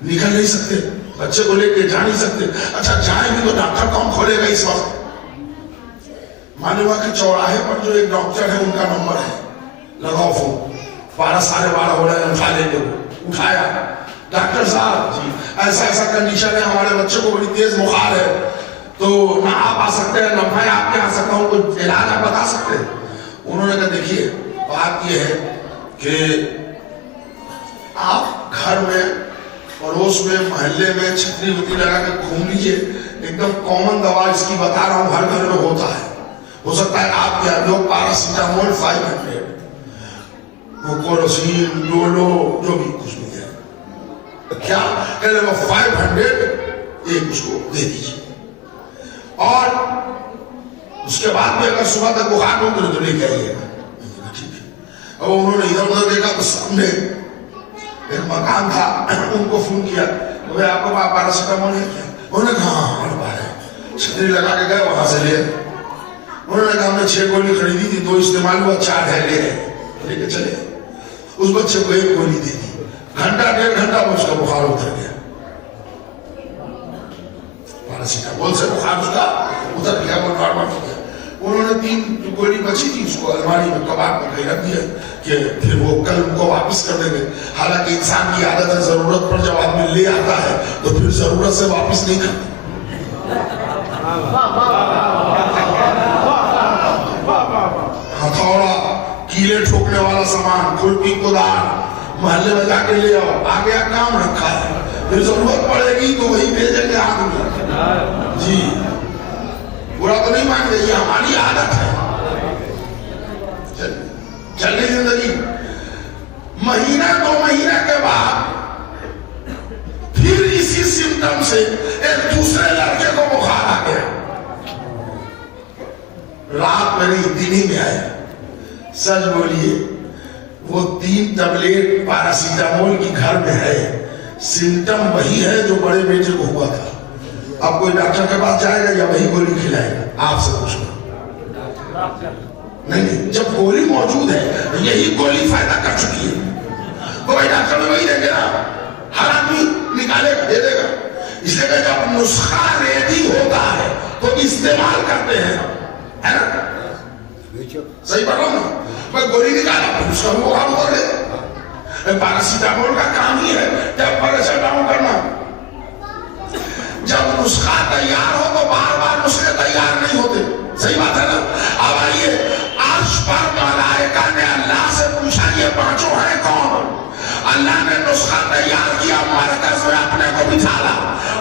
نکل نہیں سکتے، بچے کو لے کے جا نہیں سکتے. اچھا جائیں بھی تو ڈاکٹر کون کھولے گا اس وقت؟ مانوا کے چوراہے پر جو ایک ڈاکٹر ہے ان کا نمبر ہے، لگاؤ فون. 12 ساڑھے 12 ہو رہے ہیں، اٹھا لیں گے. اٹھایا، ڈاکٹر صاحب جی ایسا ایسا کنڈیشن ہے، ہمارے بچے کو بڑی تیز بخار ہے، تو نہ آپ آ سکتے ہیں نہ میں آپ کے آ سکتا ہوں، کوئی علاج آپ بتا سکتے ہیں؟ انہوں نے کہا دیکھیے بات یہ ہے کہ آپ گھر میں، پڑوس میں، محلے میں چھتری وتری لگا کے گھوم لیجئے، ایک دم کامن دوا اس کی بتا رہا ہوں، ہر گھر میں ہوتا ہے. ہو سکتا ہے آپ کے لوگ پیراسیٹامول 500، وہ کورسین، ڈولو، جو بھی کچھ بھی ہے، کیا کہ وہ 500 ایک اس کو دے دیجئے، اور اس کے بعد میں اگر صبح تک بخار ہو تو لے کے آئیے گا. ٹھیک ہے. اور انہوں نے ادھر ادھر دیکھا تو سامنے ایک مکان تھا، ان کو فون کیا کہ آپ کو پیراسیٹامول ہے کیا؟ انہوں نے کہا ہاں ہمارے پاس ہے. چھتری لگا کے گئے، وہاں سے لے. انہوں نے کہا ہم نے 6 گولی خریدی تھی، 2 استعمال ہوا، 4 ہے لے کے چلے. اس بچے کو 1 گولی دے دی، گھنٹہ 1.5 گھنٹہ میں اس کا بخار اتر گیا. پیراسیٹامول سے بخار اس کا اتر گیا، وہ نارمل ہو گیا. انہوں نے 3 گولی بچی تھی، اس کو الماری میں کباڑ میں کہیں رکھ دیا کہ پھر وہ کل ان کو واپس کر دیں گے. حالانکہ انسان کی عادت ہے ضرورت پر جب آدمی لے آتا ہے تو پھر ضرورت سے واپس نہیں کرتا. ہتھوڑا، کیلے ٹھوکنے والا سامان، کھرپی، کدال محلے میں جا کے لے آؤ، آگے کام رکھا ہے، پھر ضرورت پڑے گی تو وہی بھیجیں گے آدمی. جی برا تو نہیں مان گے، یہ ہماری عادت ہے. چلنی زندگی. مہینہ 2 مہینہ کے بعد پھر اسی سمٹم سے ایک دوسرے لڑکے کو بخار آ گیا. رات میں نہیں، دن ہی میں آیا. سچ بولیے وہ 3 ٹیبلٹ پیراسیٹامول کی گھر میں ہے، سمٹم وہی ہے جو بڑے بیٹے کو ہوا تھا. اب کوئی ڈاکٹر کے پاس جائے گا یا وہی گولی کھلائے گا؟ آپ سے پوچھنا. نہیں، جب گولی موجود ہے یہی گولی فائدہ کر چکی ہے، کوئی ڈاکٹر میں وہی دیں گے نا، ہر آدمی نکالے گا، دے دے گا. اس لیے کہ جب نسخہ ریڈی ہوتا ہے تو استعمال کرتے ہیں، ہے نا؟ صحیح پڑھ رہا ہوں نا؟ میں گولی نکالا پھر اس کا بخار اتر گیا. پیراسیٹامول کا کام ہی ہے ٹیمپریچر ڈاؤن کرنا. جب نسخہ تیار ہو تو بار بار نسخے تیار نہیں ہوتے. صحیح بات ہے نا؟ اب آئیے، عرش پر ملائکہ نے اللہ سے پوچھا یہ 5 ہیں کون؟ اللہ نے نسخہ تیار کیا، مرکز میں اپنے کو بٹھالا.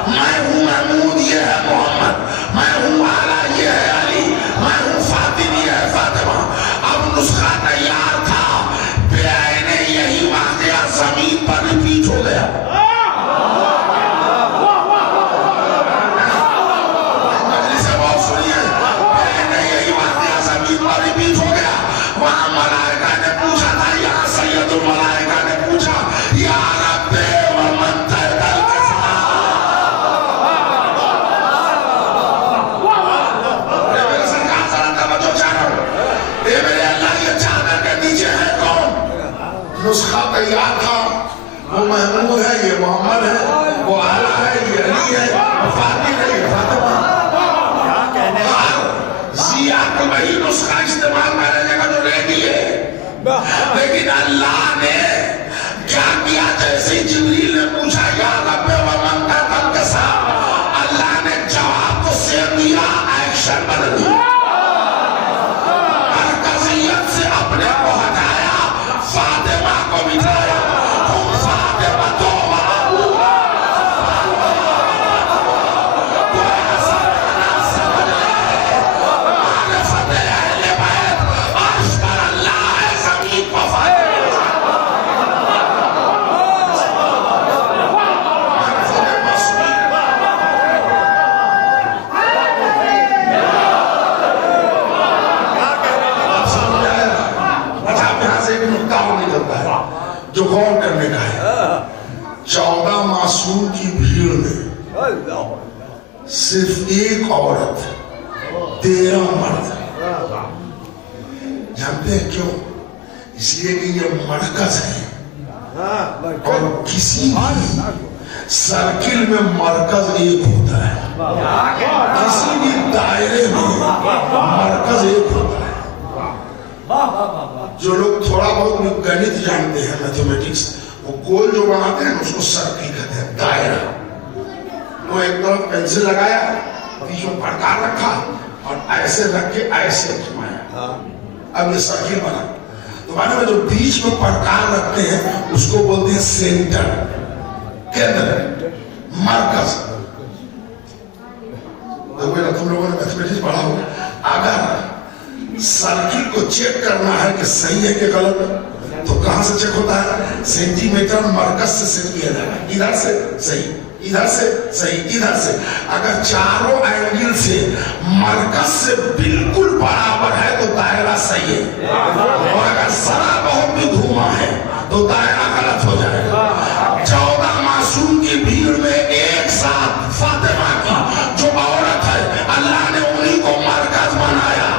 میں ہوں محمود، یہ ہے محمد. میں ہوں اعلیٰ، یہ ہے علی. میں ہوں فاطمہ، یہ ہے فاطمہ. اب نسخہ تیار تھا، بیانے یہی واقعہ زمین پر ریپیٹ ہو گیا. نسخہ تیار تھا، وہ محمود ہے، یہ محمد ہے، وہ اعلیٰ ہے، یہ علی ہے، وہ فاطمہ ہے، یہ فاطمہ. زیاد وہی نسخہ استعمال کرنے کا جو ریڈی ہے، لیکن اللہ نے کیا کیا؟ جیسے جبریل نے پوچھا یا رب ومن قتل کے ساتھ، اللہ نے جواب تو سے دیا، ایکشن بدل دیا. مرکزیت سے اپنے کو ہٹایا، فاطمہ کو بٹھایا. فاطمہ تو فتح جو غور کرنے کا ہے. 14 معصوم کی بھیڑ میں صرف ایک عورت 13 مرد. جانتے ہیں کیوں؟ اس لیے کہ یہ مرکز ہے اور کسی بھی سرکل میں مرکز ایک ہوتا ہے. کسی بھی دائرے میں مرکز ایک ہوتا ہے. جو لوگ تھوڑا بہت گنت جانتے ہیں میتھمیٹکس وہ گول جو بناتے ہیں اس کو سرکل کہتے ہیں دائرہ. وہ ایک طرف پینسل لگایا بیچ میں پرکار رکھا اور ایسے رکھ کے ایسے گھمایا اب یہ سرکل بنا. تو معنی میں جو بیچ میں پرکار رکھتے ہیں اس کو بولتے ہیں سینٹر کیندر مرکز. تم لوگوں نے میتھمیٹکس پڑھا ہوگا. اگر سرکل کو چیک کرنا ہے کہ صحیح ہے کہ غلط ہے تو کہاں سے چیک ہوتا ہے؟ سینٹی میٹر مرکز سے چیک کیا جائے گا. ادھر سے صحیح ادھر سے صحیح ادھر سے. اگر چاروں اینگل سے مرکز سے بالکل برابر ہے تو دائرہ صحیح ہے اور اگر ذرا بہت بھی گھوما ہے تو دائرہ غلط ہو جائے گا. 14 معصوم کی بھیڑ میں ایک ساتھ فاطمہ کی جو عورت ہے اللہ نے انہی کو مرکز بنایا.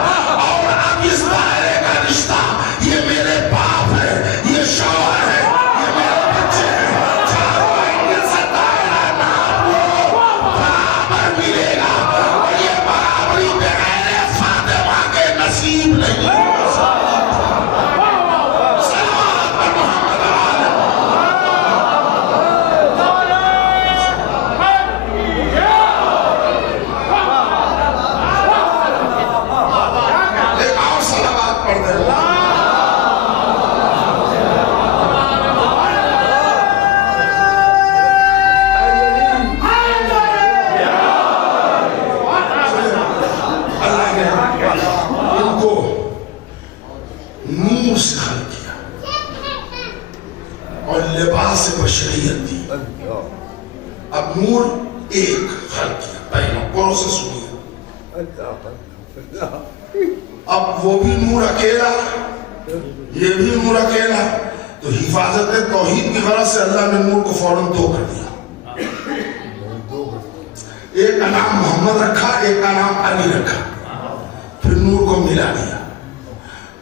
اور اب اس دائرے کا رشتہ یہ میرے باپ ہے یہ شوہر ہے یہ میرے بچے ہیں. چاروں اینگل سے دائرہ نام لو برابر ملے گا اور یہ برابری بغیر فاطمہ کے نصیب نہیں. بشریت دی. اب نور ایک خلق کیا پہلا پروسیس ہوئی. اب وہ بھی نور اکیلا یہ بھی نور اکیلا. تو حفاظت توحید کی غرض سے اللہ نے نور کو فوراً دو کر دیا. ایک کا نام محمد رکھا ایک کا نام علی رکھا. پھر نور کو ملا دیا.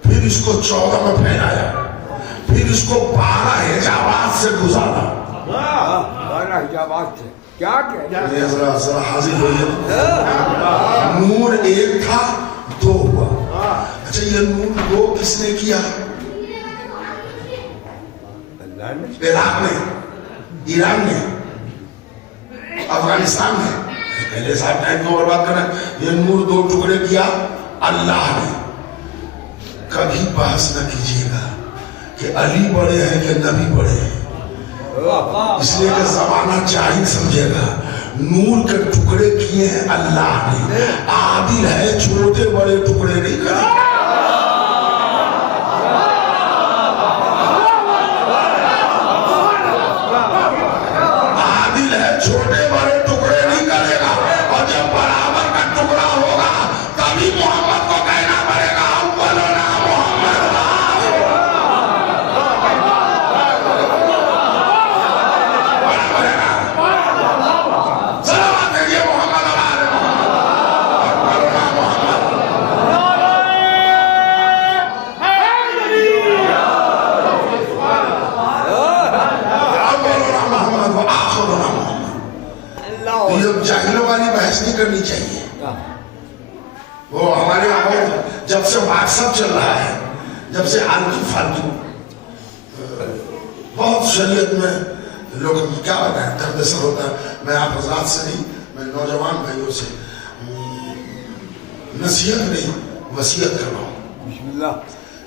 پھر اس کو 14 میں پھیلایا. پھر اس کو 12 حجابات سے گزارا. 12 حجابات سے کیا کہہ ذرا حاضر ہوئیے. نور ایک تھا دو ہوا. اچھا یہ نور دو کس نے کیا؟ عراق نے ایران نے افغانستان نے. پہلے صاحب ٹائم کو برباد کرنا. یہ نور دو ٹکڑے کیا اللہ نے. کبھی بحث نہ کیجیے گا کہ علی بڑے ہیں کہ نبی بڑے ہیں. اس لیے کہ زمانہ جاہل سمجھے گا. نور کے ٹکڑے کیے ہیں اللہ نے. عادل ہے چھوٹے بڑے ٹکڑے نہیں کرے. عادل ہے چھوٹے بڑے ٹکڑے نہیں کرے گا. اور جب برابر کا ٹکڑا ہوگا تبھی محمد کو کہنا پڑے گا اولنا محمد. جاہلوں والی بحث نہیں کرنی چاہیے. وہ ہمارے یہاں جب سے واٹس ایپ چل رہا ہے جب سے آلتو فالتو بہت شریعت میں لوگ کیا بتائیں درد سر ہوتا ہے. میں آپ حضرات سے نہیں میں نوجوان بھائیوں سے نصیحت نہیں وصیت کر رہا ہوں. بسم اللہ.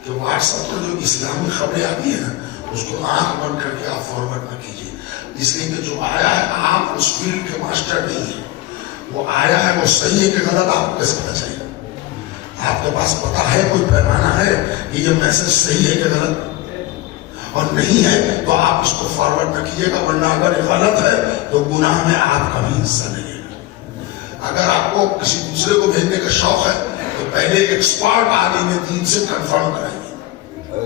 کہ واٹس ایپ پر جو اسلامی خبریں آتی ہیں نا اس کو آنکھ بند کر کے آپ فارورڈ نہ کیجیے. اس لیے کہ جو آیا ہے آپ اس فیلڈ کے ماسٹر نہیں ہیں. وہ آیا ہے وہ صحیح ہے کہ غلط آپ کو کیسے پتا چاہیے؟ آپ کے پاس پتا ہے کوئی پیمانہ ہے کہ یہ میسج صحیح ہے کہ غلط؟ اور نہیں ہے تو آپ اس کو فارورڈ نہ کیجیے گا. ورنہ اگر یہ غلط ہے تو گناہ میں آپ کا بھی حصہ نہیں ہے. اگر آپ کو کسی دوسرے کو بھیجنے کا شوق ہے تو پہلے ایکسپرٹ عالم دین سے کنفرم کرائیے.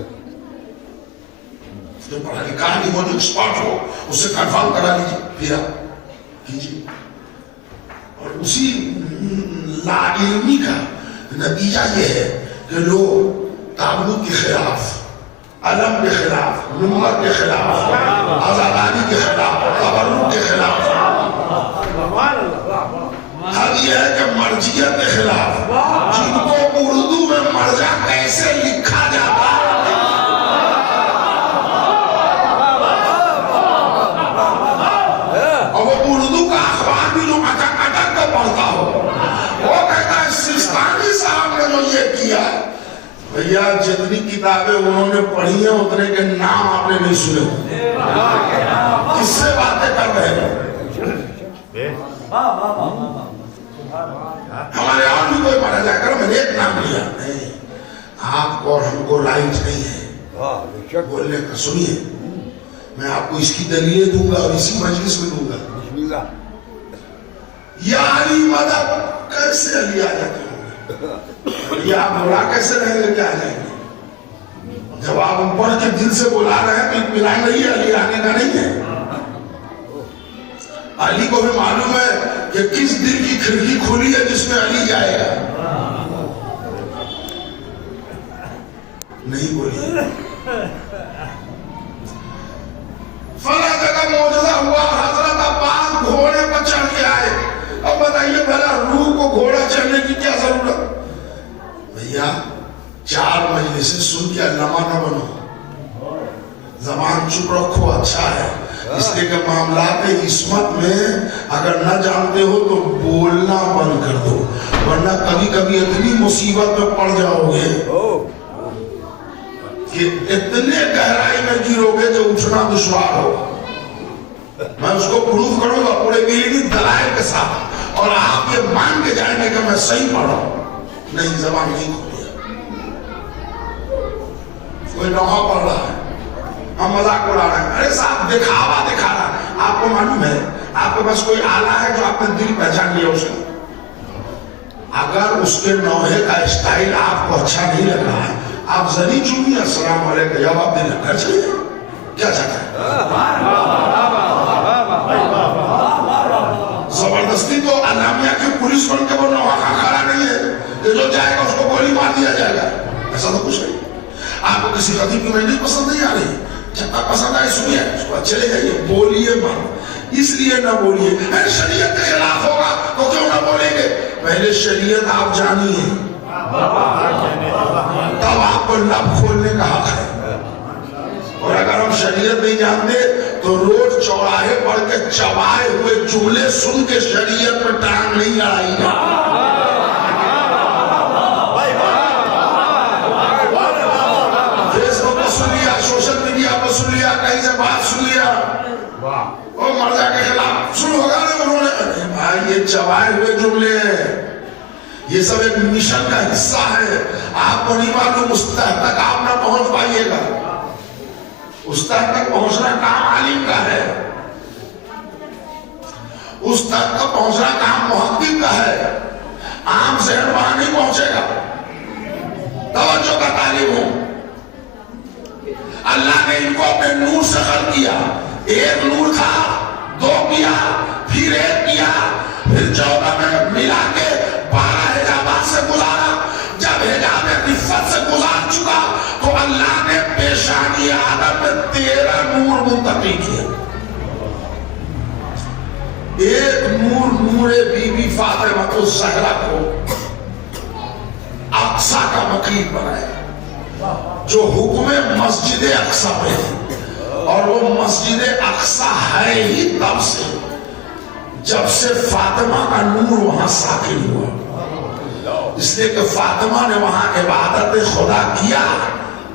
جو پڑھا لکھا نہیں ہو جو ایکسپرٹ ہو اس سے کنفرم کرا لیجیے پھر آپ کیجیے. اور اسی لا علمی کا نتیجہ یہ ہے کہ لوگ تابوت کے خلاف، علم کے خلاف، نمت کے خلاف، آزاداری کے خلاف، تبرک کے خلاف، حد یہ ہے کہ مرجیت کے خلاف، جن کو اردو میں مرجع کیسے لکھا جاتا ہے اور وہ اردو کا اخبار بھی جو اٹک اٹک کو پڑھتا ہو وہ کہتا ہے سیستانی صاحب نے جو یہ کیا ہے. بھیا جتنی کتابیں انہوں نے پڑھی ہیں اتنے کے نام آپ نے نہیں سنے. کس سے باتیں کر رہے ہیں؟ ہمارے اور بھی کوئی پڑھا جائے کر میں نے ایک نام لیا نہیں. آپ کو اور ہم کو رائٹ نہیں ہے بولنے کا. سنیے میں آپ کو اس کی دلیلیں دوں گا اور اسی مجلس میں دوں گا. یا علی مدد کیسے علی آ جاتے ہوں گے؟ یا آپ برا کیسے رہیں گے کیا آ جائیں گے؟ جب آپ پڑھ کے دل سے بلا رہے ہیں تو اطمینان نہیں ہے علی آنے کا نہیں ہے. علی کو بھی معلوم ہے کہ کس دل کی کھڑکی کھلی ہے جس میں علی جائے گا. نہیں بولیے. فلاں جگہ معجزہ ہوا حضرت عباس گھوڑے پر چڑھ کے آئے. اب بتائیے بھلا روح کو گھوڑا چڑھنے کی کیا ضرورت؟ بھیا 4 مجلسیں سن کے علامہ نہ بنو. زبان چپ رکھو اچھا ہے. اس لیے کہ معاملات عصمت میں اگر نہ جانتے ہو تو بولنا بند کر دو ورنہ کبھی کبھی اتنی مصیبت میں پڑ جاؤ گے کہ اتنے گہرائی میں گرو گے جو اٹھنا دشوار ہو. میں اس کو پروف کروں گا پورے علمی دلائل کے ساتھ اور آپ یہ مان کے جائیں گے کہ میں صحیح پڑھ رہا ہوں. نہیں زبان نہیں کھولیا. کوئی نوحہ پڑھ رہا ہے ہم مذاق اڑا رہے ہیں. ارے صاحب دکھاوا دکھا رہا ہے. آپ کو معلوم ہے آپ کے پاس کوئی آلہ ہے جو آپ نے دل پہچان لیا اس کا. اگر اس کے نوحے کا اسٹائل آپ کو اچھا نہیں لگ رہا ہے آپ ذری چونیے السلام علیکم جواب دینا گھر چلیے. کیا چاہتا ہے؟ زبردستی تو علامہ کی پولیس بن کے وہ نوحہ کا کھڑا نہیں ہے کہ جو جائے گا اس کو گولی مار دیا جائے گا. ایسا تو کچھ نہیں. آپ کو کسی خطیب کی مجلس پسند نہیں آ رہی جب تک پسند آئے سنیے اس کو چلے جائیے. بولیے مت اس لیے نہ بولیے شریعت کے خلاف ہوگا تو کیوں نہ بولیں گے. پہلے شریعت آپ جانیے تب آپ کو لب کھولنے کا حق ہے. اور اگر ہم شریعت نہیں جانتے تو روز چوراہے پر کے چبائے ہوئے جملے سن کے شریعت پر ٹانگ نہیں اڑائی گا. فیس بک پر سن لیا سوشل میڈیا پر سن لیا کہیں سے بات سن لیا اور مرزا کے خلاف شروع ہوگا نا انہوں نے. بھائی یہ چبائے ہوئے جملے ہیں. یہ سب ایک مشن کا حصہ ہے. آپ کو نہیں معلوم اس تک آپ نہ پہنچ پائیے گا. اس تک پہنچنا کام عالم کا ہے. اس تک پہنچنا کام محقق کا ہے. عام ذہن وہاں نہیں پہنچے گا. توجہ کا طالب ہوں. اللہ نے ان کو اپنے نور سے خلق کیا. ایک نور تھا 2 کیا پھر 1 کیا پھر 14 میں ملا کے 12 حجابات سے گزارا. جب حجاب رفت سے گزار چکا تو اللہ نے پیشانی آدم میں 13 نور منتقل کیے. ایک نور نور بی بی فاطمہ الزہرا کو اقصی کا وکیل بنایا جو حکم مسجد اقصی پہ ہے. اور وہ مسجد اقصی ہے ہی تب سے جب سے فاطمہ کا نور وہاں ساکن ہوا. اس لیے کہ فاطمہ نے وہاں عبادت خدا کیا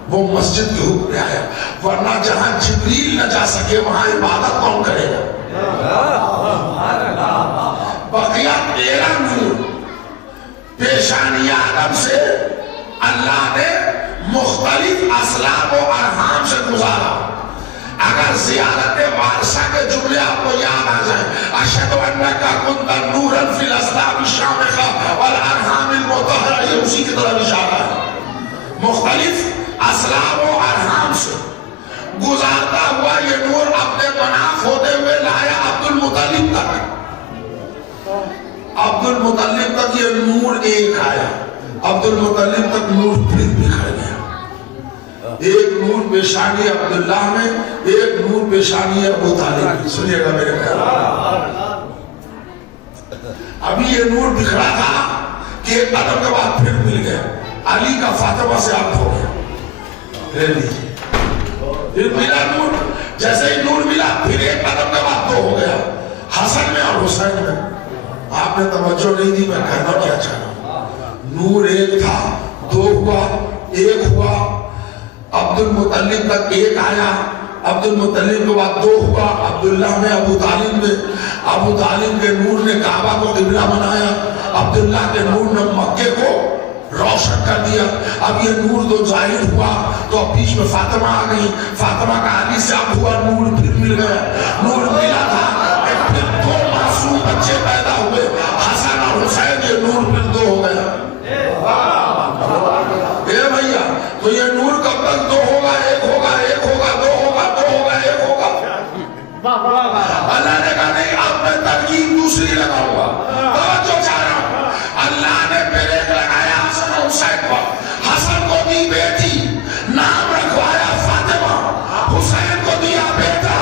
وہ مسجد کے حکم میں آیا. ورنہ جہاں جبریل نہ جا سکے وہاں عبادت کون کرے گا؟ بقیہ 13 نور پیشانی آدم سے اللہ نے مختلف اسلاب و ارحام سے گزارا. اگر زیارت وارثہ کے جملے آپ کو یاد آ جائیں اشہد انکا کنت نورا فی الاسلام الشامخہ والارحام المطہرہ یہ اسی کی طرح اشارہ ہے. مختلف اسلاب و ارحام سے گزارتا ہوا یہ نور اپنے پناہ ہوتے ہوئے لایا عبد المطلب تک. عبد المطلب تک یہ نور ایک آیا. عبد المطلب تک نور پھر بکھر گیا. ایک نور پیشانی عبداللہ میں, ایک نور پیشانی ابو طالب میں. سنیے گا میرے خیال, ابھی یہ نور بکھرا تھا کہ ایک قدم کے بعد پھر مل گیا. علی کا فاطمہ سے عقد ہو گیا. پھر ملا نور, جیسے ہی نور ملا پھر ایک قدم کے بعد دو ہو گیا, حسن میں اور حسین میں. آپ نے توجہ نہیں دی, میں کہنا کیا چاہ رہا ہوں. نور ایک تھا, دو ہوا, ایک ہوا. عبد المطلب تک ایک آیا, عبد المطلب کے بعد دو ہوا, عبداللہ میں, ابو طالب میں. ابو طالب کے نور نے کعبہ کو قبلہ بنایا, عبداللہ کے نور نے مکے کو روشن کر دیا. اب یہ نور تو ظاہر ہوا تو اب بیچ میں فاطمہ آ گئی. فاطمہ کا علی سے اب ہوا, نور پھر مل گیا. نور ملا تھا, پھر دو معصوم بچے پیدا ہوئے, حسن اور حسین. یہ نور پھر دو ہو گیا. اے بھیا, تو یہ نور کب تک دو ہوگا, ایک ہوگا, ایک ہوگا, دو ہوگا, دو ہوگا, ایک ہوگا. اللہ نے کہا نہیں, اب میں ترکیب دوسری لگاؤں گا. توجہ چاہ رہا ہوں, اللہ نے بریک لگایا حسن اور حسین کو. حسن کو دی بیٹی, نام رکھوایا فاطمہ. حسین کو دیا بیٹا,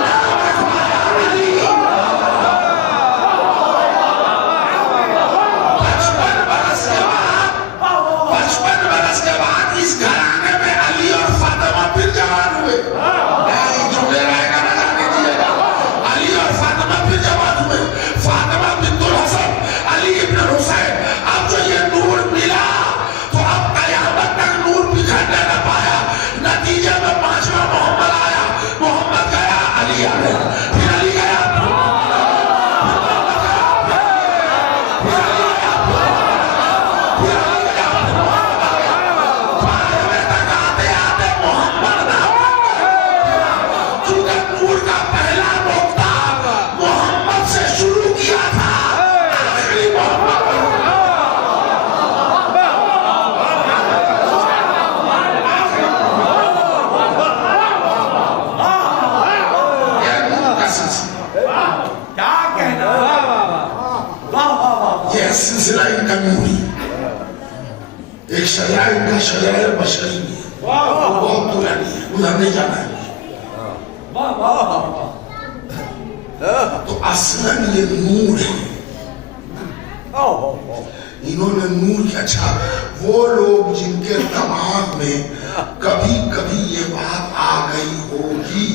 نام رکھوایا علی. 55 برس کے بعد اس گھرانے میں علی اور فاطمہ پھر جوان ہوئے. جو لے رہے گا نہ جانے دیئے گا, علی اور فاطمہ پھر جوان ہوئے. فاطمہ بنت الحسن, علی ابن حسین. اب جو یہ نور ملا تو اب قیامت تک نور بکھرنے نہ پایا. نتیجے میں 5واں محمد آیا, محمد گیا, علی آ گیا, پھر علی گیا, سلسلہ ان کا نوری. ایک شجرہ ان کا شجرہ بشری ہے, بہت پرانی ہے, ادھر نہیں جانا ہے. تو اصلاً یہ نور ہے. انہوں نے نور کیا. اچھا, وہ لوگ جن کے دماغ میں کبھی کبھی یہ بات آ گئی ہوگی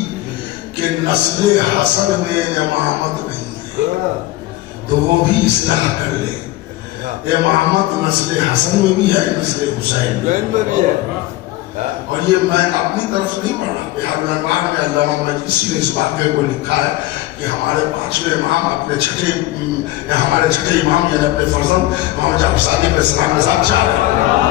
کہ نسل حسن میں امامت نہیں ہے, تو وہ بھی اصلاح کر لے. امامت نسل حسن میں بھی ہے, نسل حسین میں بھی ہے. اور یہ میں اپنی طرف نہیں پڑھ رہا. بہار الانوار میں علامہ مجلسی نے اس واقعے کو لکھا ہے کہ ہمارے 5ویں امام اپنے چھٹے امام یعنی اپنے فرزند محمد جعفر صادق علیہ السلام کے ساتھ چاہ رہے ہیں.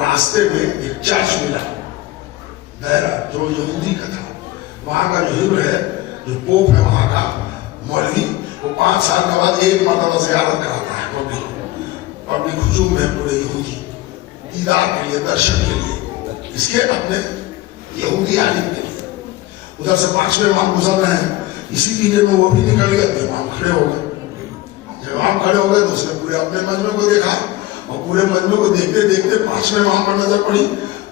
راستے میں ایک چرچ ملا, دائرہ جو یہودی کا تھا. وہاں کا جو ہبر ہے, جو پوپ ہے وہاں کا مولوی, وہ 5 سال کے بعد ایک مرتبہ زیارت کراتا ہے پبلک ہجوم ہے پورے یہودی دیدار کے لیے, درشن کے لیے, اس کے اپنے یہودی عالم کے لیے. ادھر سے 5ویں امام گزر رہے ہیں, اسی پیریڈ میں وہ بھی نکل گئے تو امام کھڑے ہو گئے. جب امام کھڑے ہو گئے تو اس نے پورے اپنے مجمع کو دیکھا, اور پورے مجمع کو دیکھتے دیکھتے 5ویں امام پر نظر پڑی.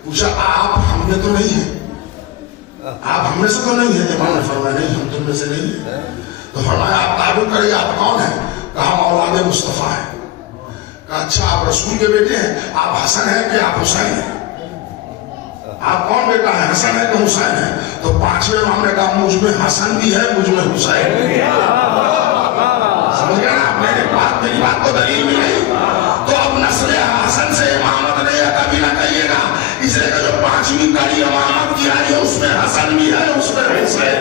پوچھا, آپ ہم میں تو نہیں ہیں, آپ ہم میں سے تو نہیں ہیں. امام نے فرمایا نہیں, ہم تم میں سے نہیں ہیں. تو فرمایا آپ تعارف کریے, آپ کون ہیں؟ کہا ہم اولاد مصطفیٰ ہیں. کہا اچھا, آپ رسول کے بیٹے ہیں, آپ حسن ہیں کہ آپ حسین ہیں؟ آپ کون بیٹا ہے, حسن ہے کہ حسین ہے؟ تو 5ویں امام نے کہا مجھ میں حسن بھی ہے, مجھ میں حسین بھی ہے. سمجھ گیا نا, میری بات کو دلیل بھی نہیں. تو اب نسل حسن سے امامت نہیں ہے, کبھی نہ کہیے گا, اس لیے کہ جو 5ویں کڑی امامت کی آئی ہے اس میں حسن بھی ہے, اس میں حسین.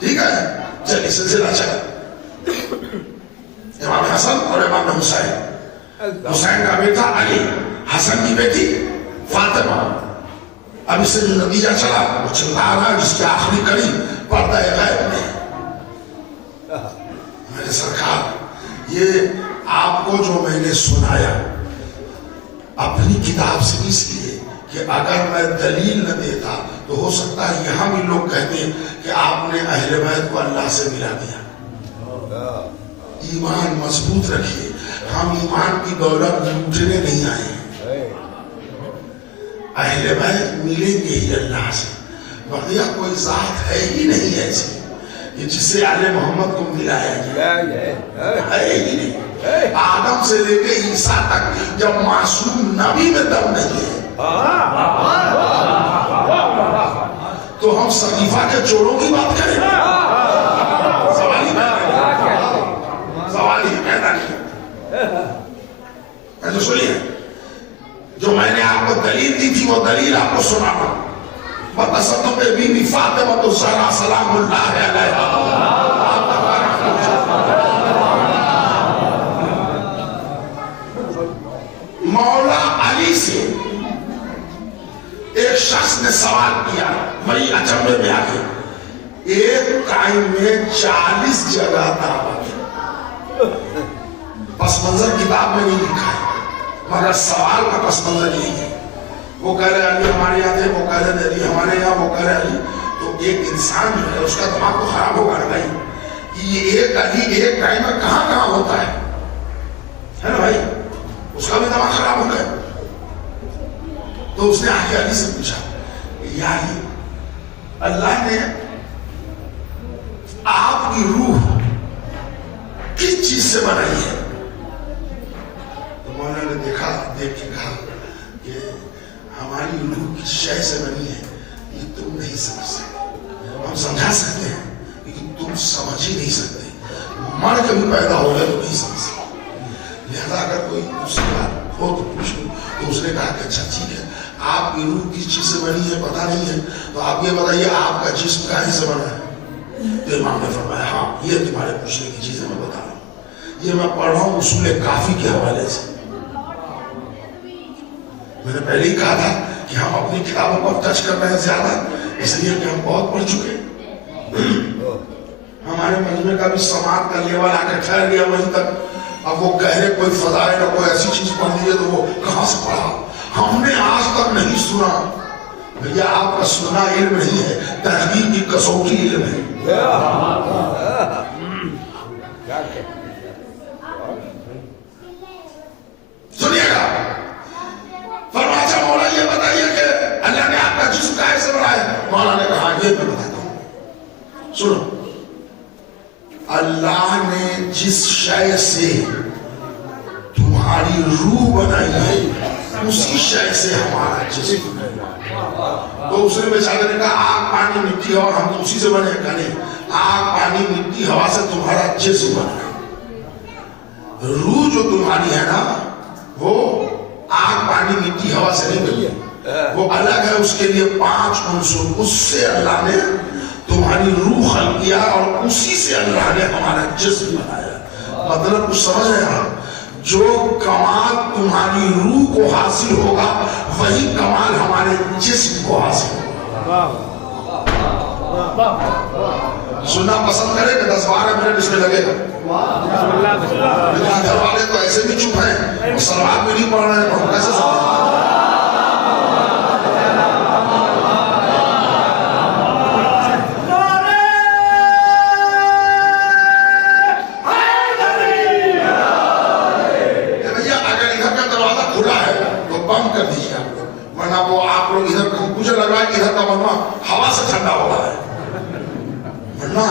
ٹھیک ہے, چلیے سلسلہ چلے. امام حسن اور امام حسین. حسین کا بیٹا علی, حسن کی بیٹی فاطمہ. اب اس سے جو نتیجہ چلا وہ چلتا آ رہا ہے, جس کی آخری کڑی پردہ غیب میں. میرے سرکار یہ آپ کو جو میں نے سنایا اپنی کتاب سے اس لیے کہ اگر میں دلیل نہ دیتا تو ہو سکتا ہے یہاں بھی لوگ کہتے ہیں کہ آپ نے اہل بیت کو اللہ سے ملا دیا. ایمان مضبوط رکھیے. ہم ایمان کی دولت لوٹنے نہیں آئے ہیں. اہل بیت ملیں گے ہی اللہ سے. بقیہ کوئی ذات ہے ہی نہیں ایسی کہ جس سے آل محمد کو ملایا گیا ہے ہی نہیں. آدم سے لے کے عیسیٰ تک جب معصوم نبی میں دم نہیں ہے تو ہم صحیفہ کے چوروں کی بات کریں. سوال ہی پیدا نہیں. تو سنیے جو میں نے آپ کو دلیل دی تھی وہ دلیل آپ کو سنانا. بتصدق بی بی فاطمہ الزہرا سلام اللہ علیہا. مولا علی سے ایک شخص نے سوال کیا وہی اچنبے میں آگے ایک ٹائم میں 40 جگہ دعوت. پس منظر کتاب میں نہیں لکھا ہے مگر سوال کا پس منظر یہی ہے. وہ کہہ رہے علی ہمارے یہاں تھے, وہ کہہ رہے علی ہمارے یہاں, وہ کہہ رہے علی. تو ایک انسان جو ہے اس کا دماغ تو خراب ہوگا نا بھائی کہ یہ ایک علی ایک ٹائم میں کہاں کہاں ہوتا ہے نا بھائی. اس کا بھی دماغ خراب ہو گیا. تو اس نے آگے علی سے پوچھا یا علی اللہ نے آپ کی روح کس چیز سے بنائی ہے؟ تو مولا نے دیکھا دیکھ کے کہا کہ ہماری روح کس شے سے بنی ہے یہ تم نہیں سمجھ سکتے. ہم سمجھا سکتے ہیں لیکن تم سمجھ ہی نہیں سکتے. مر کبھی پیدا ہو گئے تو نہیں سمجھ سکتے. لہذا اگر کوئی دوسری بات ہو تو پوچھ لو. تو اس نے کہا کہ اچھا ٹھیک ہے آپ کی روح کس چیز سے بنی ہے پتہ نہیں ہے تو آپ یہ بتائیے آپ کا جسم کہیں سے بنا ہے؟ تو امام نے فرمایا ہاں یہ تمہارے پوچھنے کی چیزیں میں بتا رہا ہوں. یہ میں پڑھ رہا ہوں اصول کافی کے حوالے سے. میں نے پہلے ہی کہا تھا کہ ہم اپنی کتابوں کو ٹچ کر رہے ہیں زیادہ اس لیے کہ ہم بہت پڑھ چکے. ہمارے مجمع کا بھی سماعت کا لیول آ کے ٹھہر گیا وہیں تک. اب وہ کہہ رہے کوئی فضائل اور کوئی ایسی چیز پڑھ لیے تو وہ کہاں سے پڑھا؟ ہم نے آج تک نہیں سنا. بھیا آپ کا سننا علم نہیں ہے, تحقیق کی کسوٹی علم ہے. سنیے گا فرمایا مولا یہ بتائیے کہ اللہ نے آپ کا جسم کہاں سے بنایا؟ مولا نے کہا یہ میں بتاتا ہوں. سنو اللہ نے جس شے سے تمہاری روح بنائی ہے اسی شے سے ہمارا جسم. تو اس نے بیچارے نے کہا آگ پانی مٹی اور ہم تو اسی سے بنے ہیں. کہنے آگ پانی مٹی ہوا سے تمہارا جسم بنا ہے. روح جو تمہاری ہے نا وہ آگ پانی مٹی ہوا سے نہیں بنی ہے, وہ الگ ہے. اس کے لیے 5 عنصر اس سے اللہ نے تمہاری روح خلق کیا اور اسی سے اللہ نے ہمارا جسم بنایا. مطلب کچھ سمجھ رہے ہیں؟ جو کمال تمہاری روح کو حاصل ہوگا وہی کمال ہمارے جسم کو حاصل ہوگا. سننا پسند کرے کہ 10-12 منٹ اس میں لگے گا. لیکن گھر والے تو ایسے بھی چپ ہیں اور سلوات میں نہیں پڑھ رہے ہیں تو ہم کیسے سمجھیں؟ کر دیجیے آپ لوگ, ورنہ وہ آپ لوگ ادھر مجھے لگ رہا ہے کہ ادھر کا مجمع ہوا سے ٹھنڈا ہو رہا ہے. ورنہ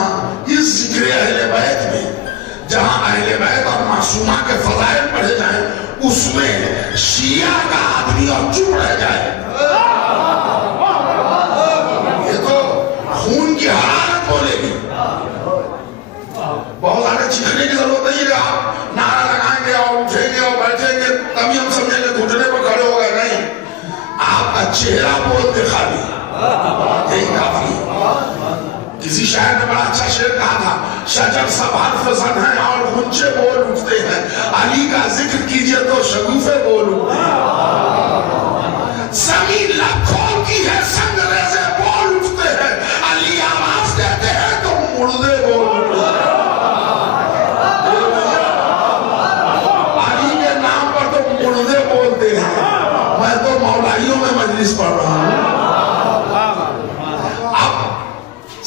اس ذکر اہل بیت میں جہاں اہل بیت اور معصومہ کے فضائل پڑھے جائیں اس میں شیعہ کا آدمی اور چپ رہ جائے یہ تو خون کی حرارت بولے گی. بہت زیادہ چیخنے کی ضرورت نہیں ہے. آپ نعرہ لگائیں گے اور اٹھیں گے اور بیٹھیں گے تبھی ہم سمجھیں گے گھٹنے پر کھڑے ہو گئے. نہیں, آپ کا چہرہ بول دکھا دی یہی کافی. کسی شاعر نے بڑا اچھا شعر کہا تھا, شجر سب حرف زن ہیں اور غنچے بول اٹھتے ہیں, علی کا ذکر کیجئے تو شگوفے بول اٹھتے ہیں. زمین لب کھولتی ہے, سنگ ریزے بول اٹھتے ہیں, علی آواز دیتے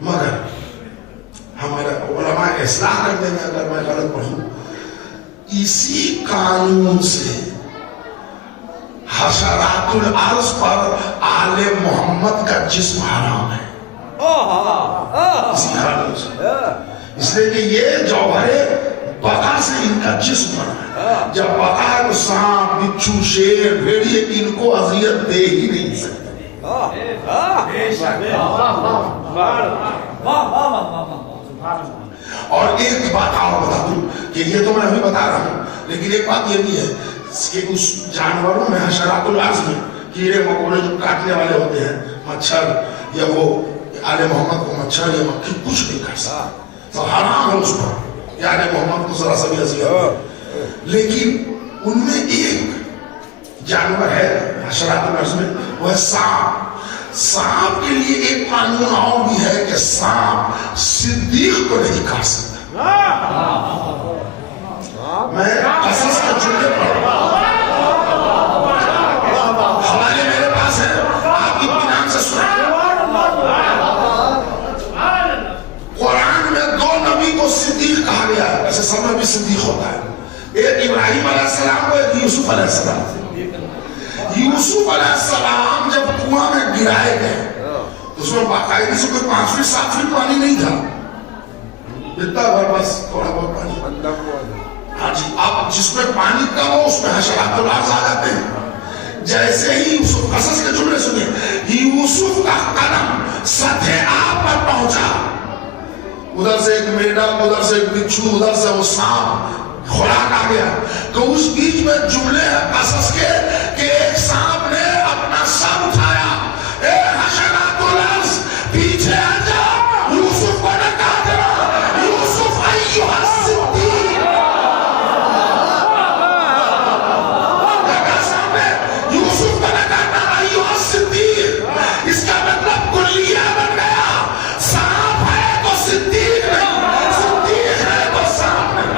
مگر ہمارے علماء اصلاح کر دیں گے اگر میں غلط پڑھوں. اسی قانون سے حشرات الارض پر آل محمد کا جسم حرام ہے، اسی قانون سے، اس لیے کہ یہ جوہر بقا سے ان کا جسم بنا ہے. جب بقا ہے تو سانپ، بچھو، شیر، بھیڑیے ان کو اذیت دے ہی نہیں سکتے. اور ایک بات اور بتا دوں کہ یہ تو میں ابھی بتا رہا ہوں، لیکن ایک بات یہ بھی ہے کہ اس جانوروں میں حشرات الارض میں کیڑے مکوڑے جو کاٹنے والے ہوتے ہیں، مچھر یا وہ آل محمد کو مچھر یا مکھی کچھ نہیں کر سکتا، تو حرام ہے اس پر یا آل محمد کو ذرا سا بھی اذیت. لیکن ان میں ایک جانور ہے حشرات الارض میں، وہ ہے سانپ. سانپ کے لیے ایک قانون اور بھی ہے کہ سانپ صدیق کو نہیں کھا سکتا. میں قصص کا جملے پڑھ رہا ہوں، حوالے میرے پاس ہے، آپ اطمینان سے سنیں. قرآن میں 2 نبی کو صدیق کہا گیا ہے، ایسے سب نبی صدیق ہوتا ہے. ایک ابراہیم علیہ السلام کو، ایک یوسف علیہ السلام. یوسف علیہ السلام جب کنواں میں گرائے گئے، اس میں باقاعدہ سے کوئی 5 فٹ 7 فٹ پانی نہیں تھا، اتنا بھر بس تھوڑا بہت پانی. ہاں جی، اب جس میں پانی کم ہو اس میں حشرات الارض آ جاتے ہیں. جیسے ہی یوسف، قصص کے جملے سنیں، یوسف کا قدم سطح آب پر پہنچا، ادھر سے ایک میڈک، ادھر سے ایک بچھو، ادھر سے وہ سانپ، خوراک آ گیا. تو اس بیچ میں جملے ہیں قصص کے کہ ایک سانپ نے اپنا سر اٹھایا، اے حشرات الارض پیچھے آ جا، یوسف کو ڈکا دینا، یوسف ایھا الصدیق. ڈکا سامنے یوسف کو ڈکانا، ایھا الصدیق. اس کا مطلب کلیہ بن گیا، سانپ ہے تو صدیق نہیں، صدیق ہے تو سانپ نہیں.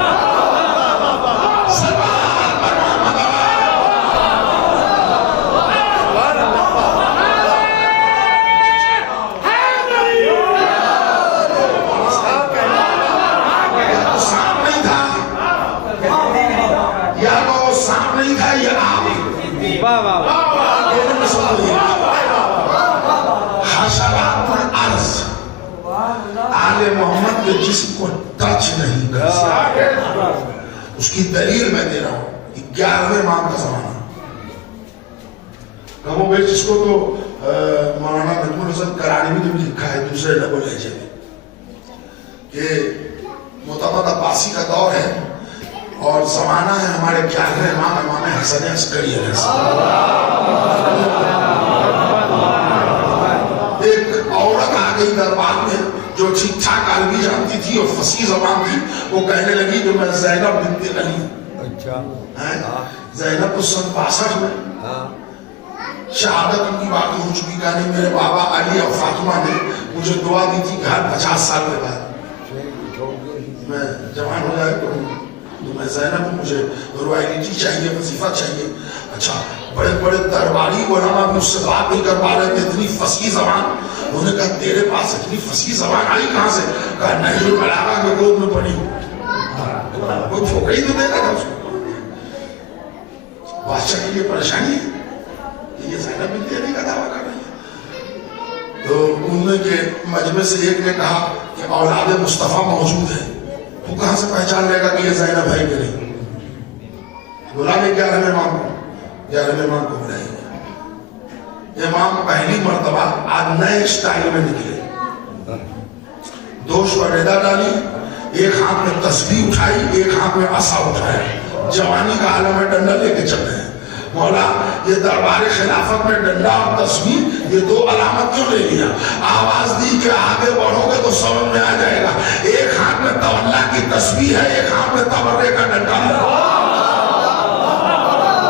حشرات الارض آل محمد کے جسم کو ٹچ نہیں کر سکتے. اس کی دلیل میں دے رہا ہوں. 11ویں امام کا زمانہ، کم و بیش جس کو تو مولانا نجم الحسن کرانی نے بھی لکھا ہے دوسرے لب لہجے میں کہ معتمد عباسی کا دور ہے اور زمانہ ہے ہمارے 11ویں امام، امام حسن عسکری علیہ السلام. ایک عورت آ گئی دربار میں جو ٹھیک ٹھاک عربی جانتی تھی اور فصیح زبان تھی. وہ کہنے لگی کہ میں زینب بنت علی. اچھا، زینب کو سن 62 میں شہادت ان کی بات ہو چکی. کہانی میرے بابا علی اور فاطمہ نے مجھے دعا دی تھی کہ ہر 50 سال کے بعد میں جوان ہو جائے تو میں زینب ہوں، مجھے روایتی چاہیے، وظیفہ چاہیے. اچھا، بڑے بڑے درباری علماء بھی اس سے بات نہیں کر پا رہے تھے، اتنی فصیح زبان. انہوں نے کہا تیرے پاس اتنی فصیح زبان آئی کہاں سے؟ کہا نہج البلاغہ کے گود میں پڑھی. وہ پھوکڑی تو دے گا تھا اس کو. بادشاہ کے لیے پریشانی ہے کہ یہ زینب بنت علی کا دعویٰ کر رہی ہے. تو انہوں نے مجمع سے ایک نے کہا کہ اولاد مصطفیٰ موجود ہے، تو کہاں سے پہچان لے گا کہ یہ زینب ہے کہ نہیں؟ بلا لے 11ویں امام کو، 11ویں امام کو بلائیں گے. امام پہلی مرتبہ آج نئے اسٹائل میں نکلے، دوش پر ریدہ ڈالی، ایک ہاتھ میں تسبیح اٹھائی، ایک ہاتھ میں عصا اٹھایا. جوانی کا عالم ہے، ڈنڈا لے کے چل رہے ہیں. مولا یہ دربار خلافت میں ڈنڈا اور تسبیح، یہ 2 علامت کیوں لے لیا؟ آواز دی کہ آگے بڑھو گے تو سمجھ میں آ جائے گا. ایک ہاتھ میں تولا کی تسبیح ہے، ایک ہاتھ میں تبرے کا